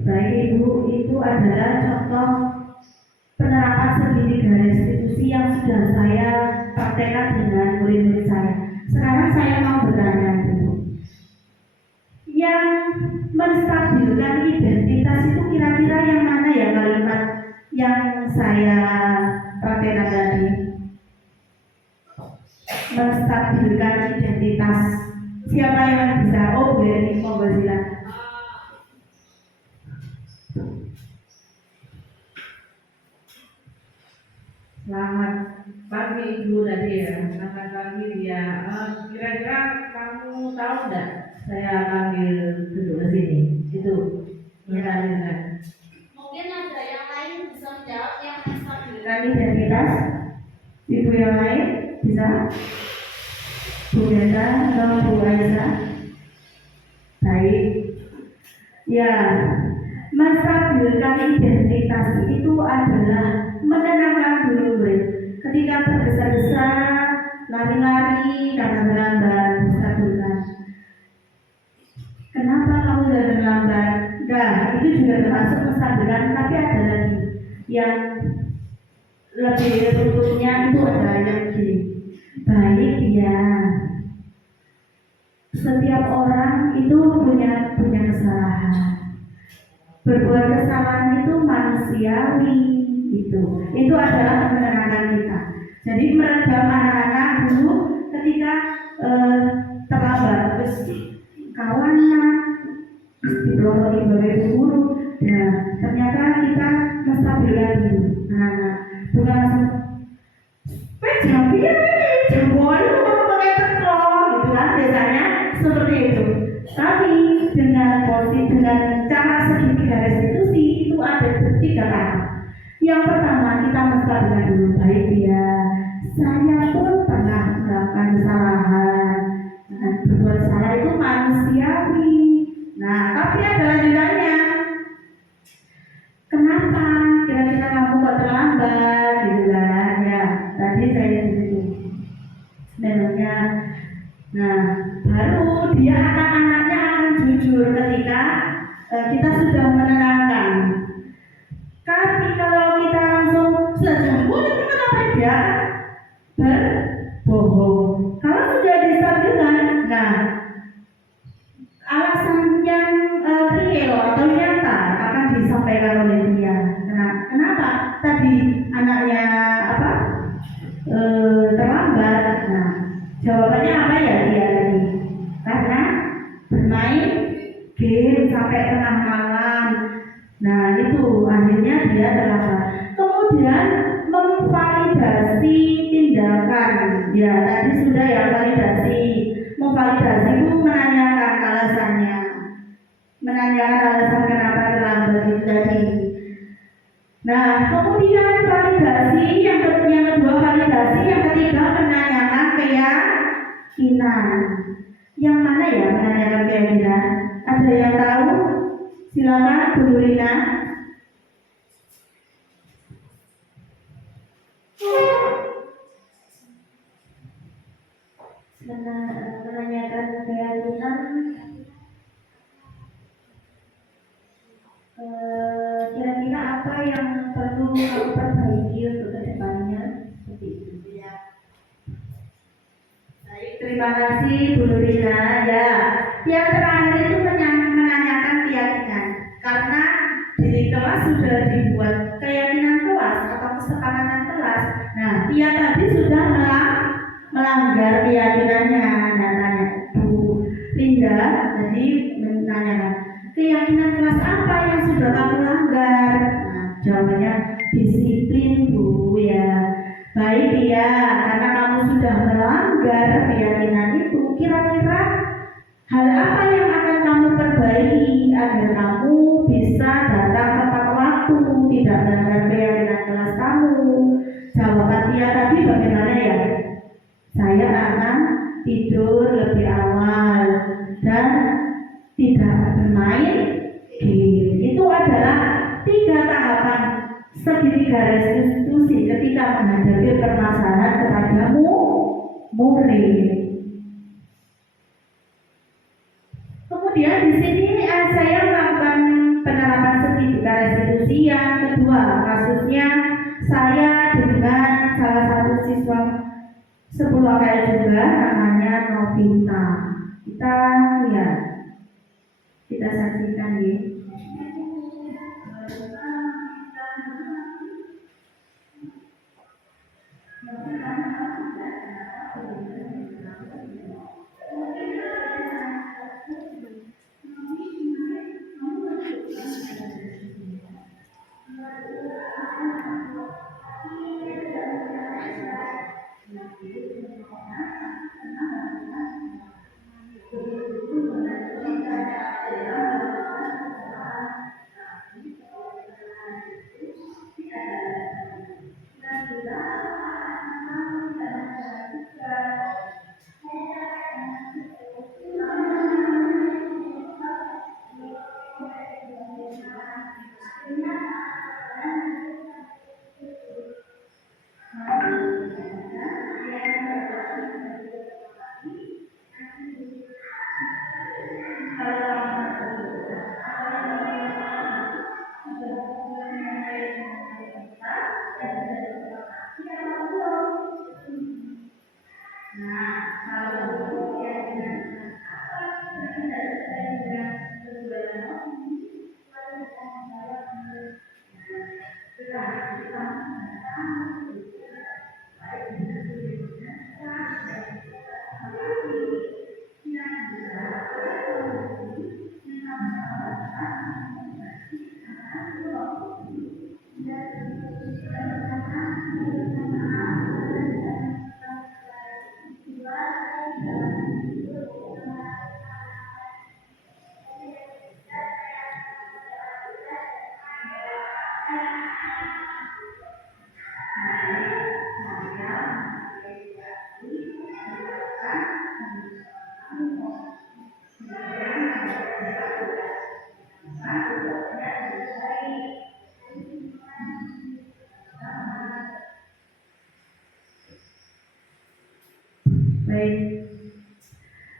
Baik Ibu, itu adalah contoh penerapan segitiga restitusi yang sudah saya praktekkan dengan murid-murid saya. Sekarang saya mau bertanya dulu, yang menstabilkan identitas itu kira-kira yang mana ya kalimat yang saya praktekkan tadi, menstabilkan identitas. Siapa yang bisa? Oh, Bu Yeni, monggo silakan. Selamat pagi Ibu tadi ya, selamat pagi dia. Kira-kira kamu tahu nggak saya panggil duduk ke sini? Itu mengenalkan. Mungkin ada yang lain bisa menjawab yang menstabilkan. Identitas ibu yang lain bisa? Bu Neta atau Bu Aisyah? Baik. Ya, menstabilkan identitas itu adalah menenangkan dulu, Bre. Ketika tergesa-gesa, lari-lari karena terlambat, stabilkan. Kenapa kamu sudah terlambat? Nah, itu juga termasuk menstabilkan, tapi ada lagi yang lebih berikutnya itu ada yang gini. Baik ya. Setiap orang itu punya kesalahan. Berbuat kesalahan itu manusiawi itu adalah menenangkan kita. Jadi meredam anak-anak dulu ketika terlambat, terus kawanan dibawa ibu guru. Nah, ternyata kita menstabilkan dulu anak-anak, bukan langsung jam boleh mau pakai teko gitu kan, biasanya seperti itu. Tapi dengan posisi, dengan cara segitiga restitusi itu ada 3 tahap. Yang pertama, kita menstabilkan dulu. Baik ya, saya pun pernah melakukan kesalahan. Berbuat salah itu manusiawi. Nah, tapi ada lanjutannya. Kenapa kira-kira kamu kok terlambat gitu kan? Ya, tadi saya begitu. Memangnya, nah baru dia anak-anaknya akan jujur ketika kita sudah menenangkan. Tapi kalau kita langsung sudah jemput, kenapa dia berbohong? Kalau sudah distabilkan, nah alasan yang real atau nyata akan disampaikan oleh dia. Nah, kenapa tadi anaknya terlambat? Nah, jawabannya apa ya dia tadi? Karena bermain game sampai tengah malam. Nah, itu akhirnya dia terlambat. Kemudian memvalidasi tindakan. Ya, tadi sudah ya validasi. Memvalidasi itu menanyakan alasannya. Menanyakan alasan kenapa terlambat itu tadi. Nah, kemudian validasi yang kedua validasi, yang ketiga menanyakan keyakinan. Yang mana ya menanyakan keyakinan? Ada yang tahu? Silakan Bu Rina. Menanyakan keyakinan, kira-kira apa yang perlu kamu perbaiki untuk kedepannya? Seperti itu ya. Baik, terima kasih Bu Rina. Ya, yang terakhir itu menanyakan keyakinan. Karena di kelas sudah dibuat keyakinan kelas atau kesepakatan kelas. Nah, dia tadi sudah melanggar keyakinannya. Nah, tanya Bu Linda tadi menanyakan keyakinan kelas apa yang sudah kamu langgar? Nah, jawabannya disiplin Bu ya. Baik ya, karena kamu sudah melanggar keyakinan itu, kira-kira hal apa yang akan kamu perbaiki agar kamu bisa datang tepat waktu, tidak melanggar keyakinan kelas kamu? Jawaban dia tadi bagaimana ya? Saya akan tidur lebih awal dan tidak bermain game. Itu adalah 3 tahapan segitiga restitusi ketika menghadapi permasalahan kepadamu murid. Kemudian di sini saya melakukan penerapan segitiga restitusi yang kedua. Kasusnya saya dengan salah satu siswa 10 AKL juga, namanya Novita. Kita lihat, kita saksikan ya.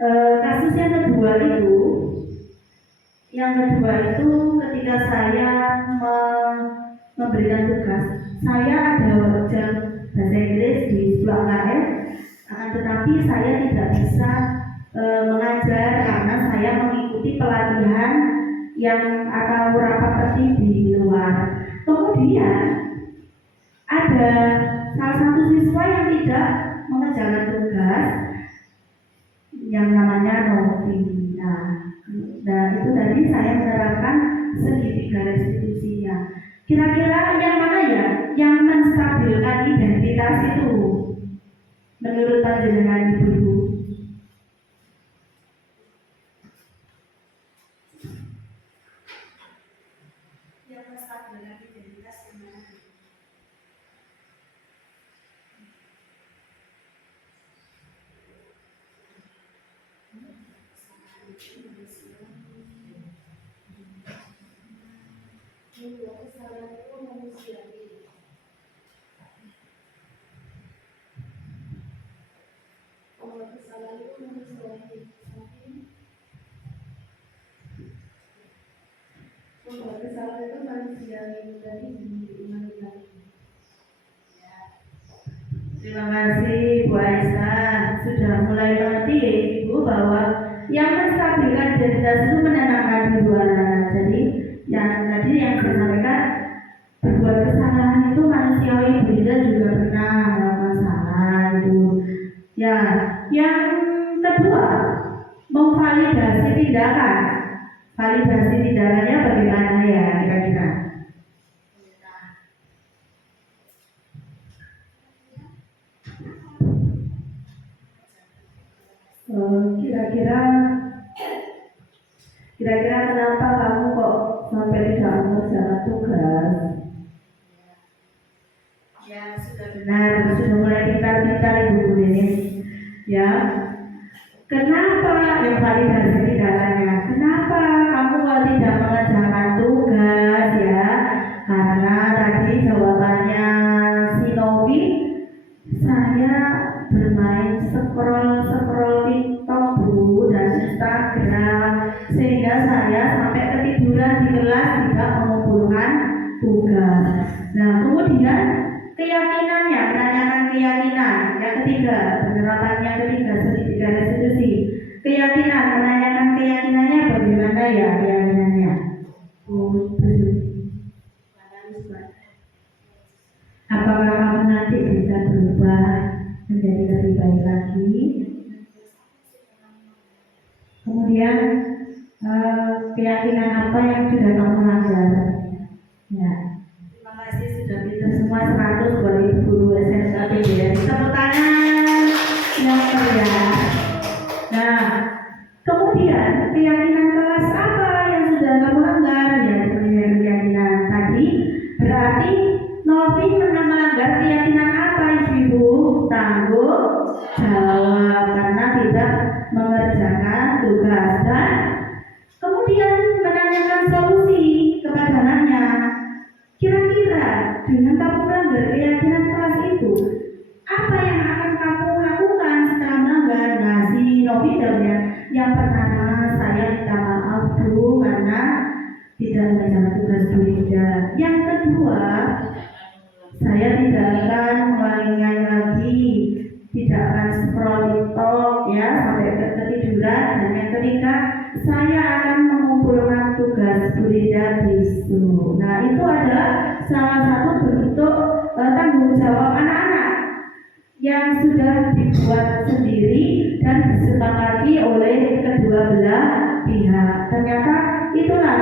Kasus yang kedua itu ketika saya memberikan tugas, saya ada jam bahasa Inggris di sebuah UKM, akan tetapi saya tidak bisa mengajar karena saya mengikuti pelatihan yang atau rapat tertib di luar. Kemudian ada salah satu siswa yang tidak mengerjakan tugas yang namanya novi. Nah, itu tadi saya menerapkan segitiga restitusinya. Kira-kira yang mana ya yang menstabilkan identitas itu menurut panjenengan Ibu? Yang menstabilkan identitas gimana? Kesalahan itu manusiawi dari humanita. Terima kasih Bu Aisyah sudah mulai mengerti ya Ibu bahwa yang menstabilkan identitas itu menenangkan diri anak. Jadi yang tadi yang saya sampaikan, berbuat kesalahan itu manusiawi, Bunda juga pernah melakukan salah itu. Ya, yang kedua memvalidasi tindakan. Validasi tindakannya bagaimana ya kira-kira? Kira-kira kenapa kamu kok sampai tidak mengerjakan tugas? Ya sudah benar, sudah mulai pintar-pintar Ibu ini. Ya, kenapa yang validasi tindakannya? Kenapa kamu kok tidak mengerjakan tugas ya? Karena tadi jawabannya si Novi, saya bermain scroll TikTok Bu dan Instagram, sehingga saya sampai ketiduran di kelas tidak mengumpulkan tugas. Nah, kemudian keyakinannya, menanyakan keyakinan. Yang ketiga, penerapan yang ketiga, segitiga restitusi. Keyakinan, menanyakan keyakinannya bagaimana ya keyakinannya? Apakah kamu nanti bisa berubah menjadi lebih baik lagi? Kemudian keyakinan apa yang sudah kamu langgar? Ya, terima kasih sudah pintar semua 100 buat Ibu Guru SMK PGRI. Tepuk tangan yang meriah. Nah, kemudian keyakinan kelas apa yang sudah kamu langgar? Ya, keyakinan tadi berarti Novi melanggar keyakinan apa Ibu? Tanggung jawab karena tidak mengerjakan tugas dan kemudian menanyakan solusi kepada anaknya. Kira-kira dengan kamu melanggar keyakinan kelas itu, apa yang akan kamu lakukan setelah melanggar? Nah, si Novi jawabnya, yang pertama saya minta maaf Bu karena tidak mengerjakan tugas Bu Linda. Yang kedua, saya tidak akan mengulangi lagi, tidak akan scroll TikTok ya sampai ketiduran. Dan yang ketiga, saya akan mengumpulkan tugas Bu Linda besok. Nah, itu adalah salah satu bentuk tanggung jawab anak-anak yang sudah dibuat sendiri dan disepakati oleh kedua belah pihak. Ternyata itulah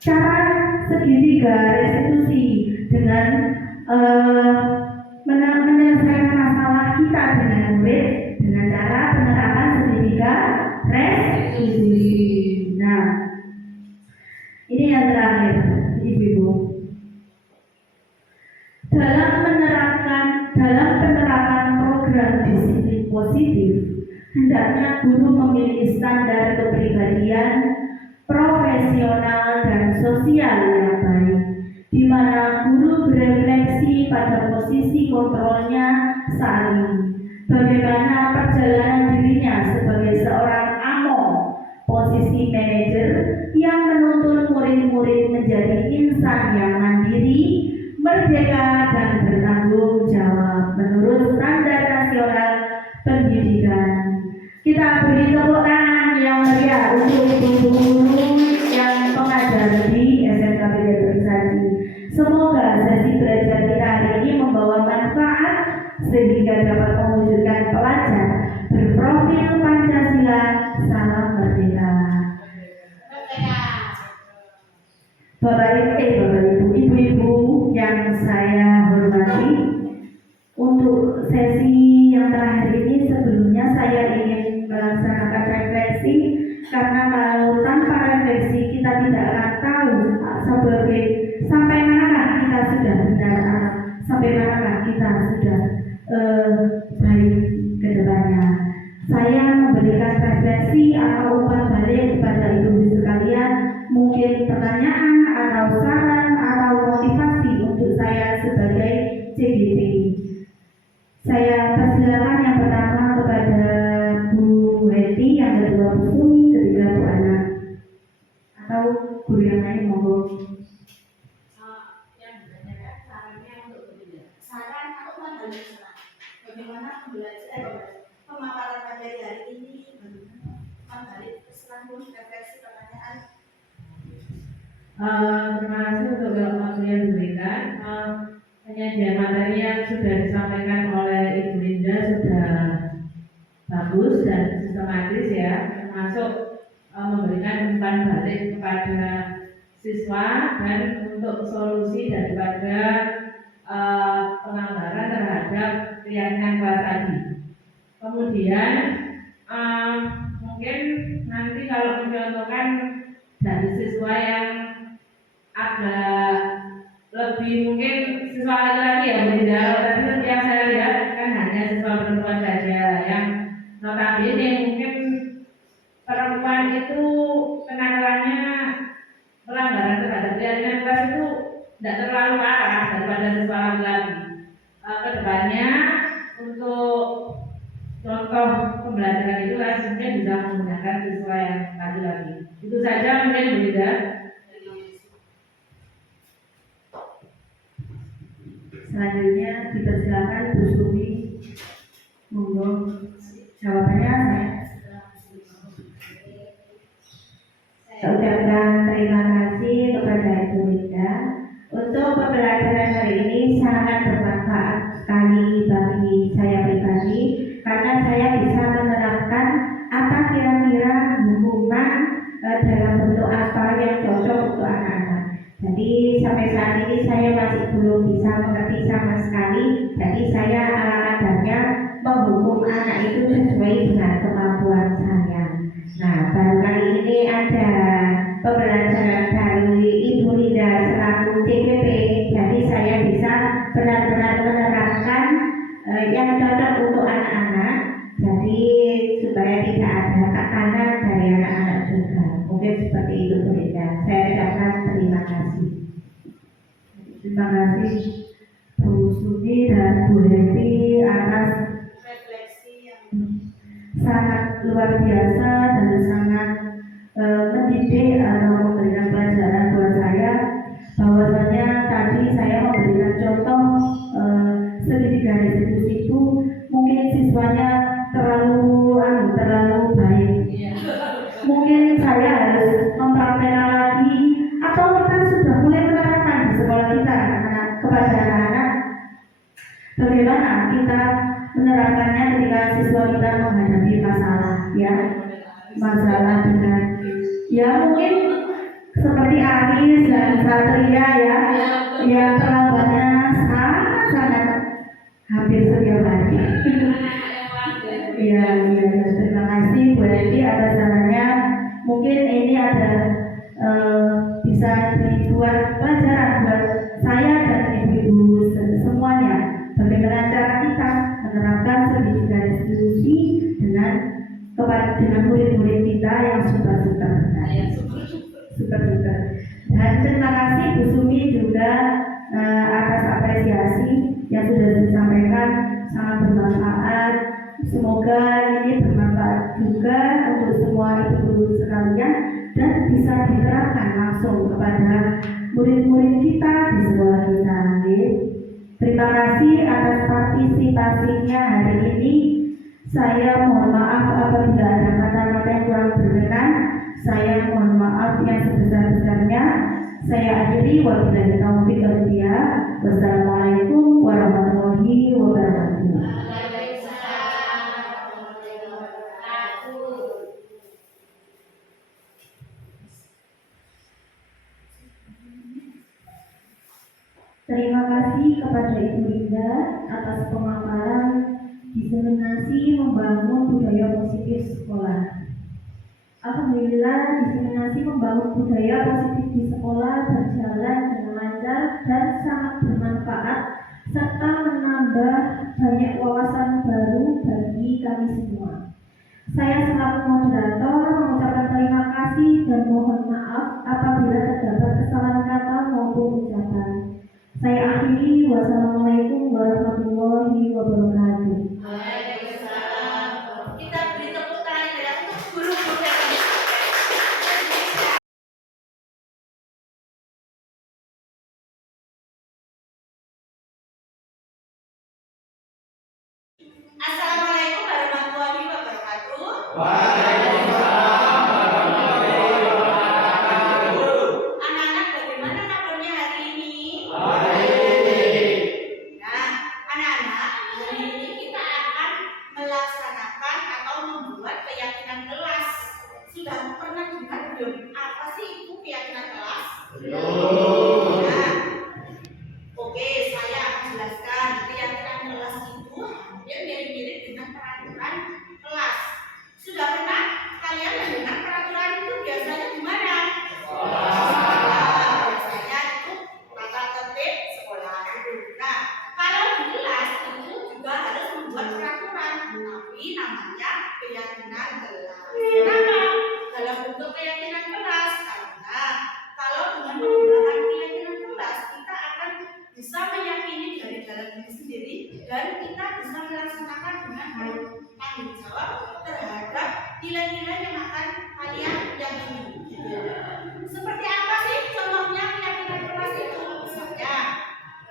cara segitiga restitusi dengan menyelesaikan masalah kita dengan murid dengan cara penerapan segitiga restitusi. Nah, ini yang terakhir, Ibu-ibu. Dalam penerapan program disiplin positif, hendaknya guru memiliki standar kepribadian profesional dan sosial yang baik, di mana guru berefleksi pada posisi kontrolnya saat ini, bagaimana perjalanan dirinya sebagai seorang menjadi insan yang mandiri, merdeka, dan bertanggung jawab menurut standar nasional pendidikan. Kita beri tepuk tangan yang meriah untuk ibu-ibu guru yang pengajar di SMK PGRI Patisari. Semoga sesi belajar kita hari ini membawa manfaat sehingga dapat mewujudkan pelajar berprofil Pancasila. Salam merdeka. Bapak Ibu, ibu-ibu yang saya hormati, untuk sesi yang terakhir ini sebelumnya saya ingin melaksanakan refleksi, karena kalau tanpa refleksi kita tidak akan tahu sampai manakah kita sudah benar, sampai manakah kita sudah baik ke depannya. Saya memberikan refleksi atau umpan balik kepada ibu sekalian, mungkin pertanyaan atau saran atau motivasi untuk saya sebagai CGP. Saya persilakan yang pertama kepada Bu Hetty, yang kedua Bu Sumi, ketiga Bu Ana, atau guru yang lain monggo. Yang ditanyakan sarannya untuk berbeda. Saran atau pandangan saran. Bagaimana pemaparan materi hari ini, bagaimana selanjutnya refleksi pertanyaan. Terima kasih untuk waktu yang diberikan. Penyajian materi yang sudah disampaikan oleh Ibu Linda sudah bagus dan sistematis ya, termasuk memberikan umpan balik kepada siswa dan untuk solusi daripada pelanggaran terhadap keyakinan kelas tadi. Kemudian mungkin nanti kalau mencontohkan dari siswa yang agak lebih mungkin siswa laki-laki ya, tadi yang saya lihat kan hanya siswa perempuan saja, yang notabene mungkin perempuan itu kenakalannya pelanggaran terhadap keyakinan kelas itu tidak terlalu parah daripada siswa laki-laki. Kedepannya untuk contoh pembelajaran itu mungkin bisa menggunakan siswa yang laki-laki. Itu saja mungkin berbeda. Selanjutnya dipersilakan Bu Sumi, monggo jawabannya. Saya ucapkan terima kasih kepada Ibu Linda. Untuk pembelajaran hari ini sangat bermanfaat sekali bagi saya pribadi, karena saya bisa menerapkan apa kira-kira hukuman dalam bentuk apa yang cocok untuk anak-anak. Jadi sampai saat ini saya masih belum bisa mengerti sama sekali. Jadi saya ala kadarnya menghukum anak itu sesuai dengan kemampuan saya. Nah, baru kali ini ada pembelajaran dari Ibu Linda selaku CPP. Jadi saya bisa benar-benar menerapkan yang cocok untuk anak-anak. Jadi supaya tidak ada tekanan dari anak-anak juga. Mungkin seperti itu Bu Linda. Saya ucapkan terima kasih. Terima kasih Bu Sumi dan Bu Hetty atas Refleksi yang sangat luar biasa dan sangat mendidik atau memberikan pelajaran buat saya. Bahwasanya tadi saya memberikan contoh segitiga restitusi itu mungkin siswanya terlalu baik. Mungkin saya harus mempraktekkan lagi, atau kita sudah mulai menerapkan di sekolah kita kepada anak-anak bagaimana kita menerapkannya ketika siswa kita menghadapi masalah, ya, masalah dengan mungkin seperti Aris dan Satria ya, yang terlambatnya sangat hampir setiap hari. Iya, terima kasih Bu Hetty atas sarannya. Mungkin ini ada bisa dibuat pelajaran buat saya dan ibu-ibu semuanya. Bagaimana cara kita menerapkan segitiga restitusi dengan murid-murid kita yang super-super. Dan terima kasih Bu Sumi juga atas apresiasi yang sudah disampaikan, sangat bermanfaat. Semoga ini bermanfaat juga untuk semua ibu-ibu sekalian, dan bisa diterapkan langsung kepada murid-murid kita di sekolah kita. Terima kasih atas partisipasinya hari ini. Saya mohon maaf apabila ada kata-kata yang kurang berkenan. Saya mohon maaf yang sebesar-besarnya. Saya akhiri, wabillahi taufiq wal hidayah. Wassalamualaikum warahmatullahi wabarakatuh. Terima kasih kepada Ibu Linda atas pemaparan diseminasi membangun budaya positif sekolah. Alhamdulillah, diseminasi membangun budaya positif di sekolah berjalan dengan lancar dan sangat bermanfaat serta menambah banyak wawasan baru bagi kami semua. Saya selaku moderator mengucapkan terima kasih dan mohon maaf apabila terdapat kesalahan kata maupun ucapan. Saya akhiri, wassalamualaikum warahmatullahi wabarakatuh. Waalaikumsalam. Kita beri tepuk tangan ya untuk guru-guru yang Assalamualaikum warahmatullahi wabarakatuh. Anak-anak, bagaimana kabarnya hari ini? Nah, anak-anak, hari ini kita akan melaksanakan atau membuat keyakinan kelas. Sudah pernah dengar belum? Apa sih itu keyakinan kelas? Nah, oke, saya akan jelaskan. Keyakinan kelas itu hampir mirip-mirip dengan peraturan kelas. Sudah pernah kalian mendengar peraturan itu biasanya di mana? Biasanya itu tata tertib sekolah. Nah, kalau di kelas itu juga harus membuat peraturan, tapi namanya keyakinan kelas. Kenapa? Dalam bentuk keyakinan kelas, karena kalau dengan menggunakan keyakinan kelas kita akan bisa meyakini dari dalam diri sendiri dan kita bisa melaksanakan dengan baik tanggung jawab terhadap nilai-nilai yang akan kalian yakini. Seperti apa sih contohnya keyakinan kelas itu? Misalnya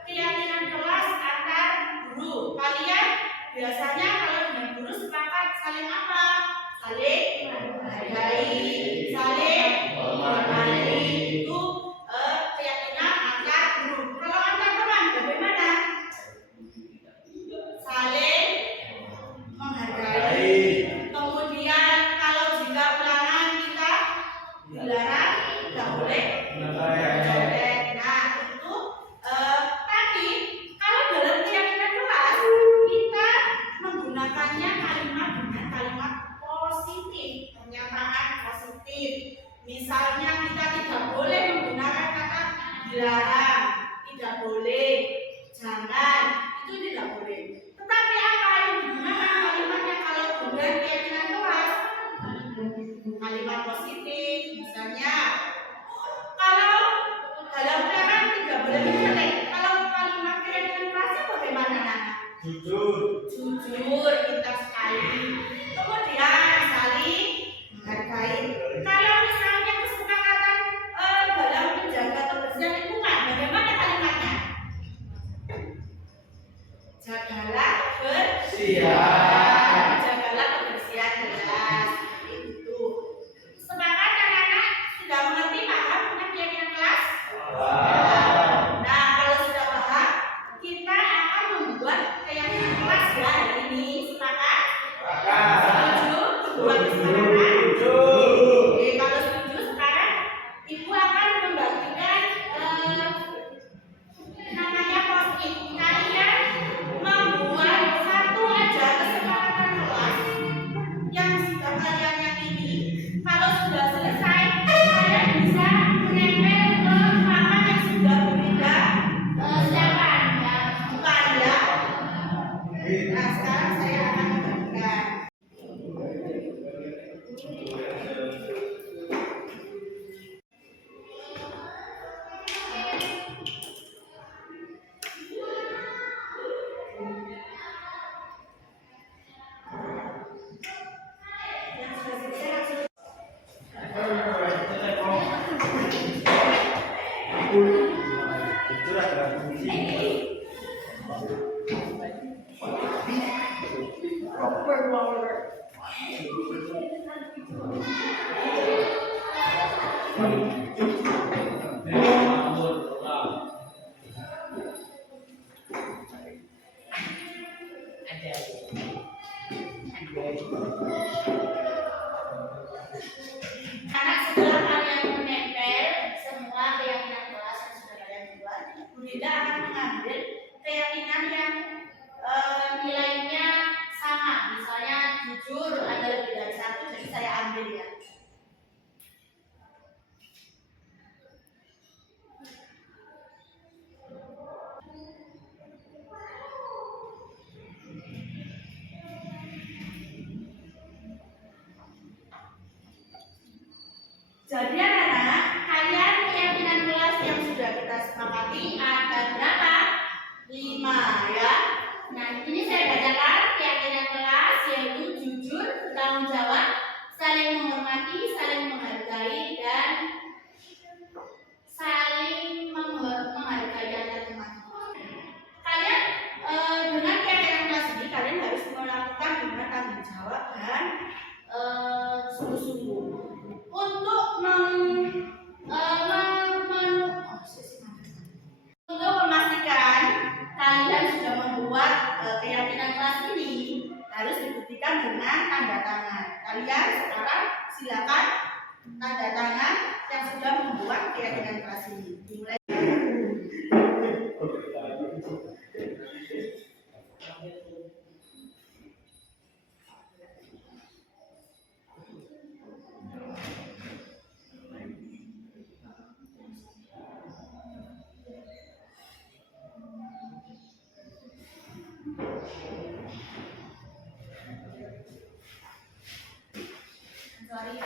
keyakinan kelas antar guru. Kalian biasanya kalau dengan guru sepakat saling apa? Saling menghargai, saling menghormati. Itu keyakinan antar guru. Kalau antar teman bagaimana? Saling menghargai. Kemudian kalau jika ulangan kita dilarang, tidak boleh mencontek. Nah itu tapi kalau dalam keyakinan kelas kita menggunakannya kalimat dengan kalimat positif, pernyataan positif. Misalnya kita tidak boleh menggunakan kata dilarang, tidak boleh, jangan, itu tidak boleh. Tetapi apa yang digunakan kalimatnya kalau dengan keyakinan kelas? Kalimat positif, misalnya kalau dalam ulangan tidak boleh mencontek. Kalau kalimat keyakinan kelasnya bagaimana, anak? Jujur, pintar sekali. Kemudian saling menghargai. Kalau misalnya kesepakatan dalam menjaga kebersihan lingkungan, bagaimana kalimatnya? Jagalah kebersihan. Jagalah kebersihan jelas. Itu. Sepakat anak-anak sudah mengerti paham tentang keyakinan kelas? Nah, kalau sudah paham, kita akan membuat keyakinan kelas ya hari ini. Sepakat? Karena setelah kalian menempel semua keyakinan kelas yang sudah kalian buat, Bu Linda akan mengambil keyakinan yang nilainya sama. Misalnya jujur ada lebih dari satu, jadi saya ambil ya. Jadi anak-anak, kalian keyakinan kelas yang sudah kita sepakati ada berapa? 5 ya. Nah, ini saya bacakan keyakinan kelas yaitu jujur, bertanggung jawab, saling menghormati, saling menghargai, dan saling menghargai antar teman. Kalian dengan keyakinan kelas ini kalian harus melakukan dengan tanggung jawab dan sungguh-sungguh untuk untuk memastikan kalian sudah membuat keyakinan kelas ini harus dibuktikan dengan tanda tangan. Kalian sekarang silakan tanda tangan yang sudah membuat keyakinan kelas ini. Dimulai. Sorry.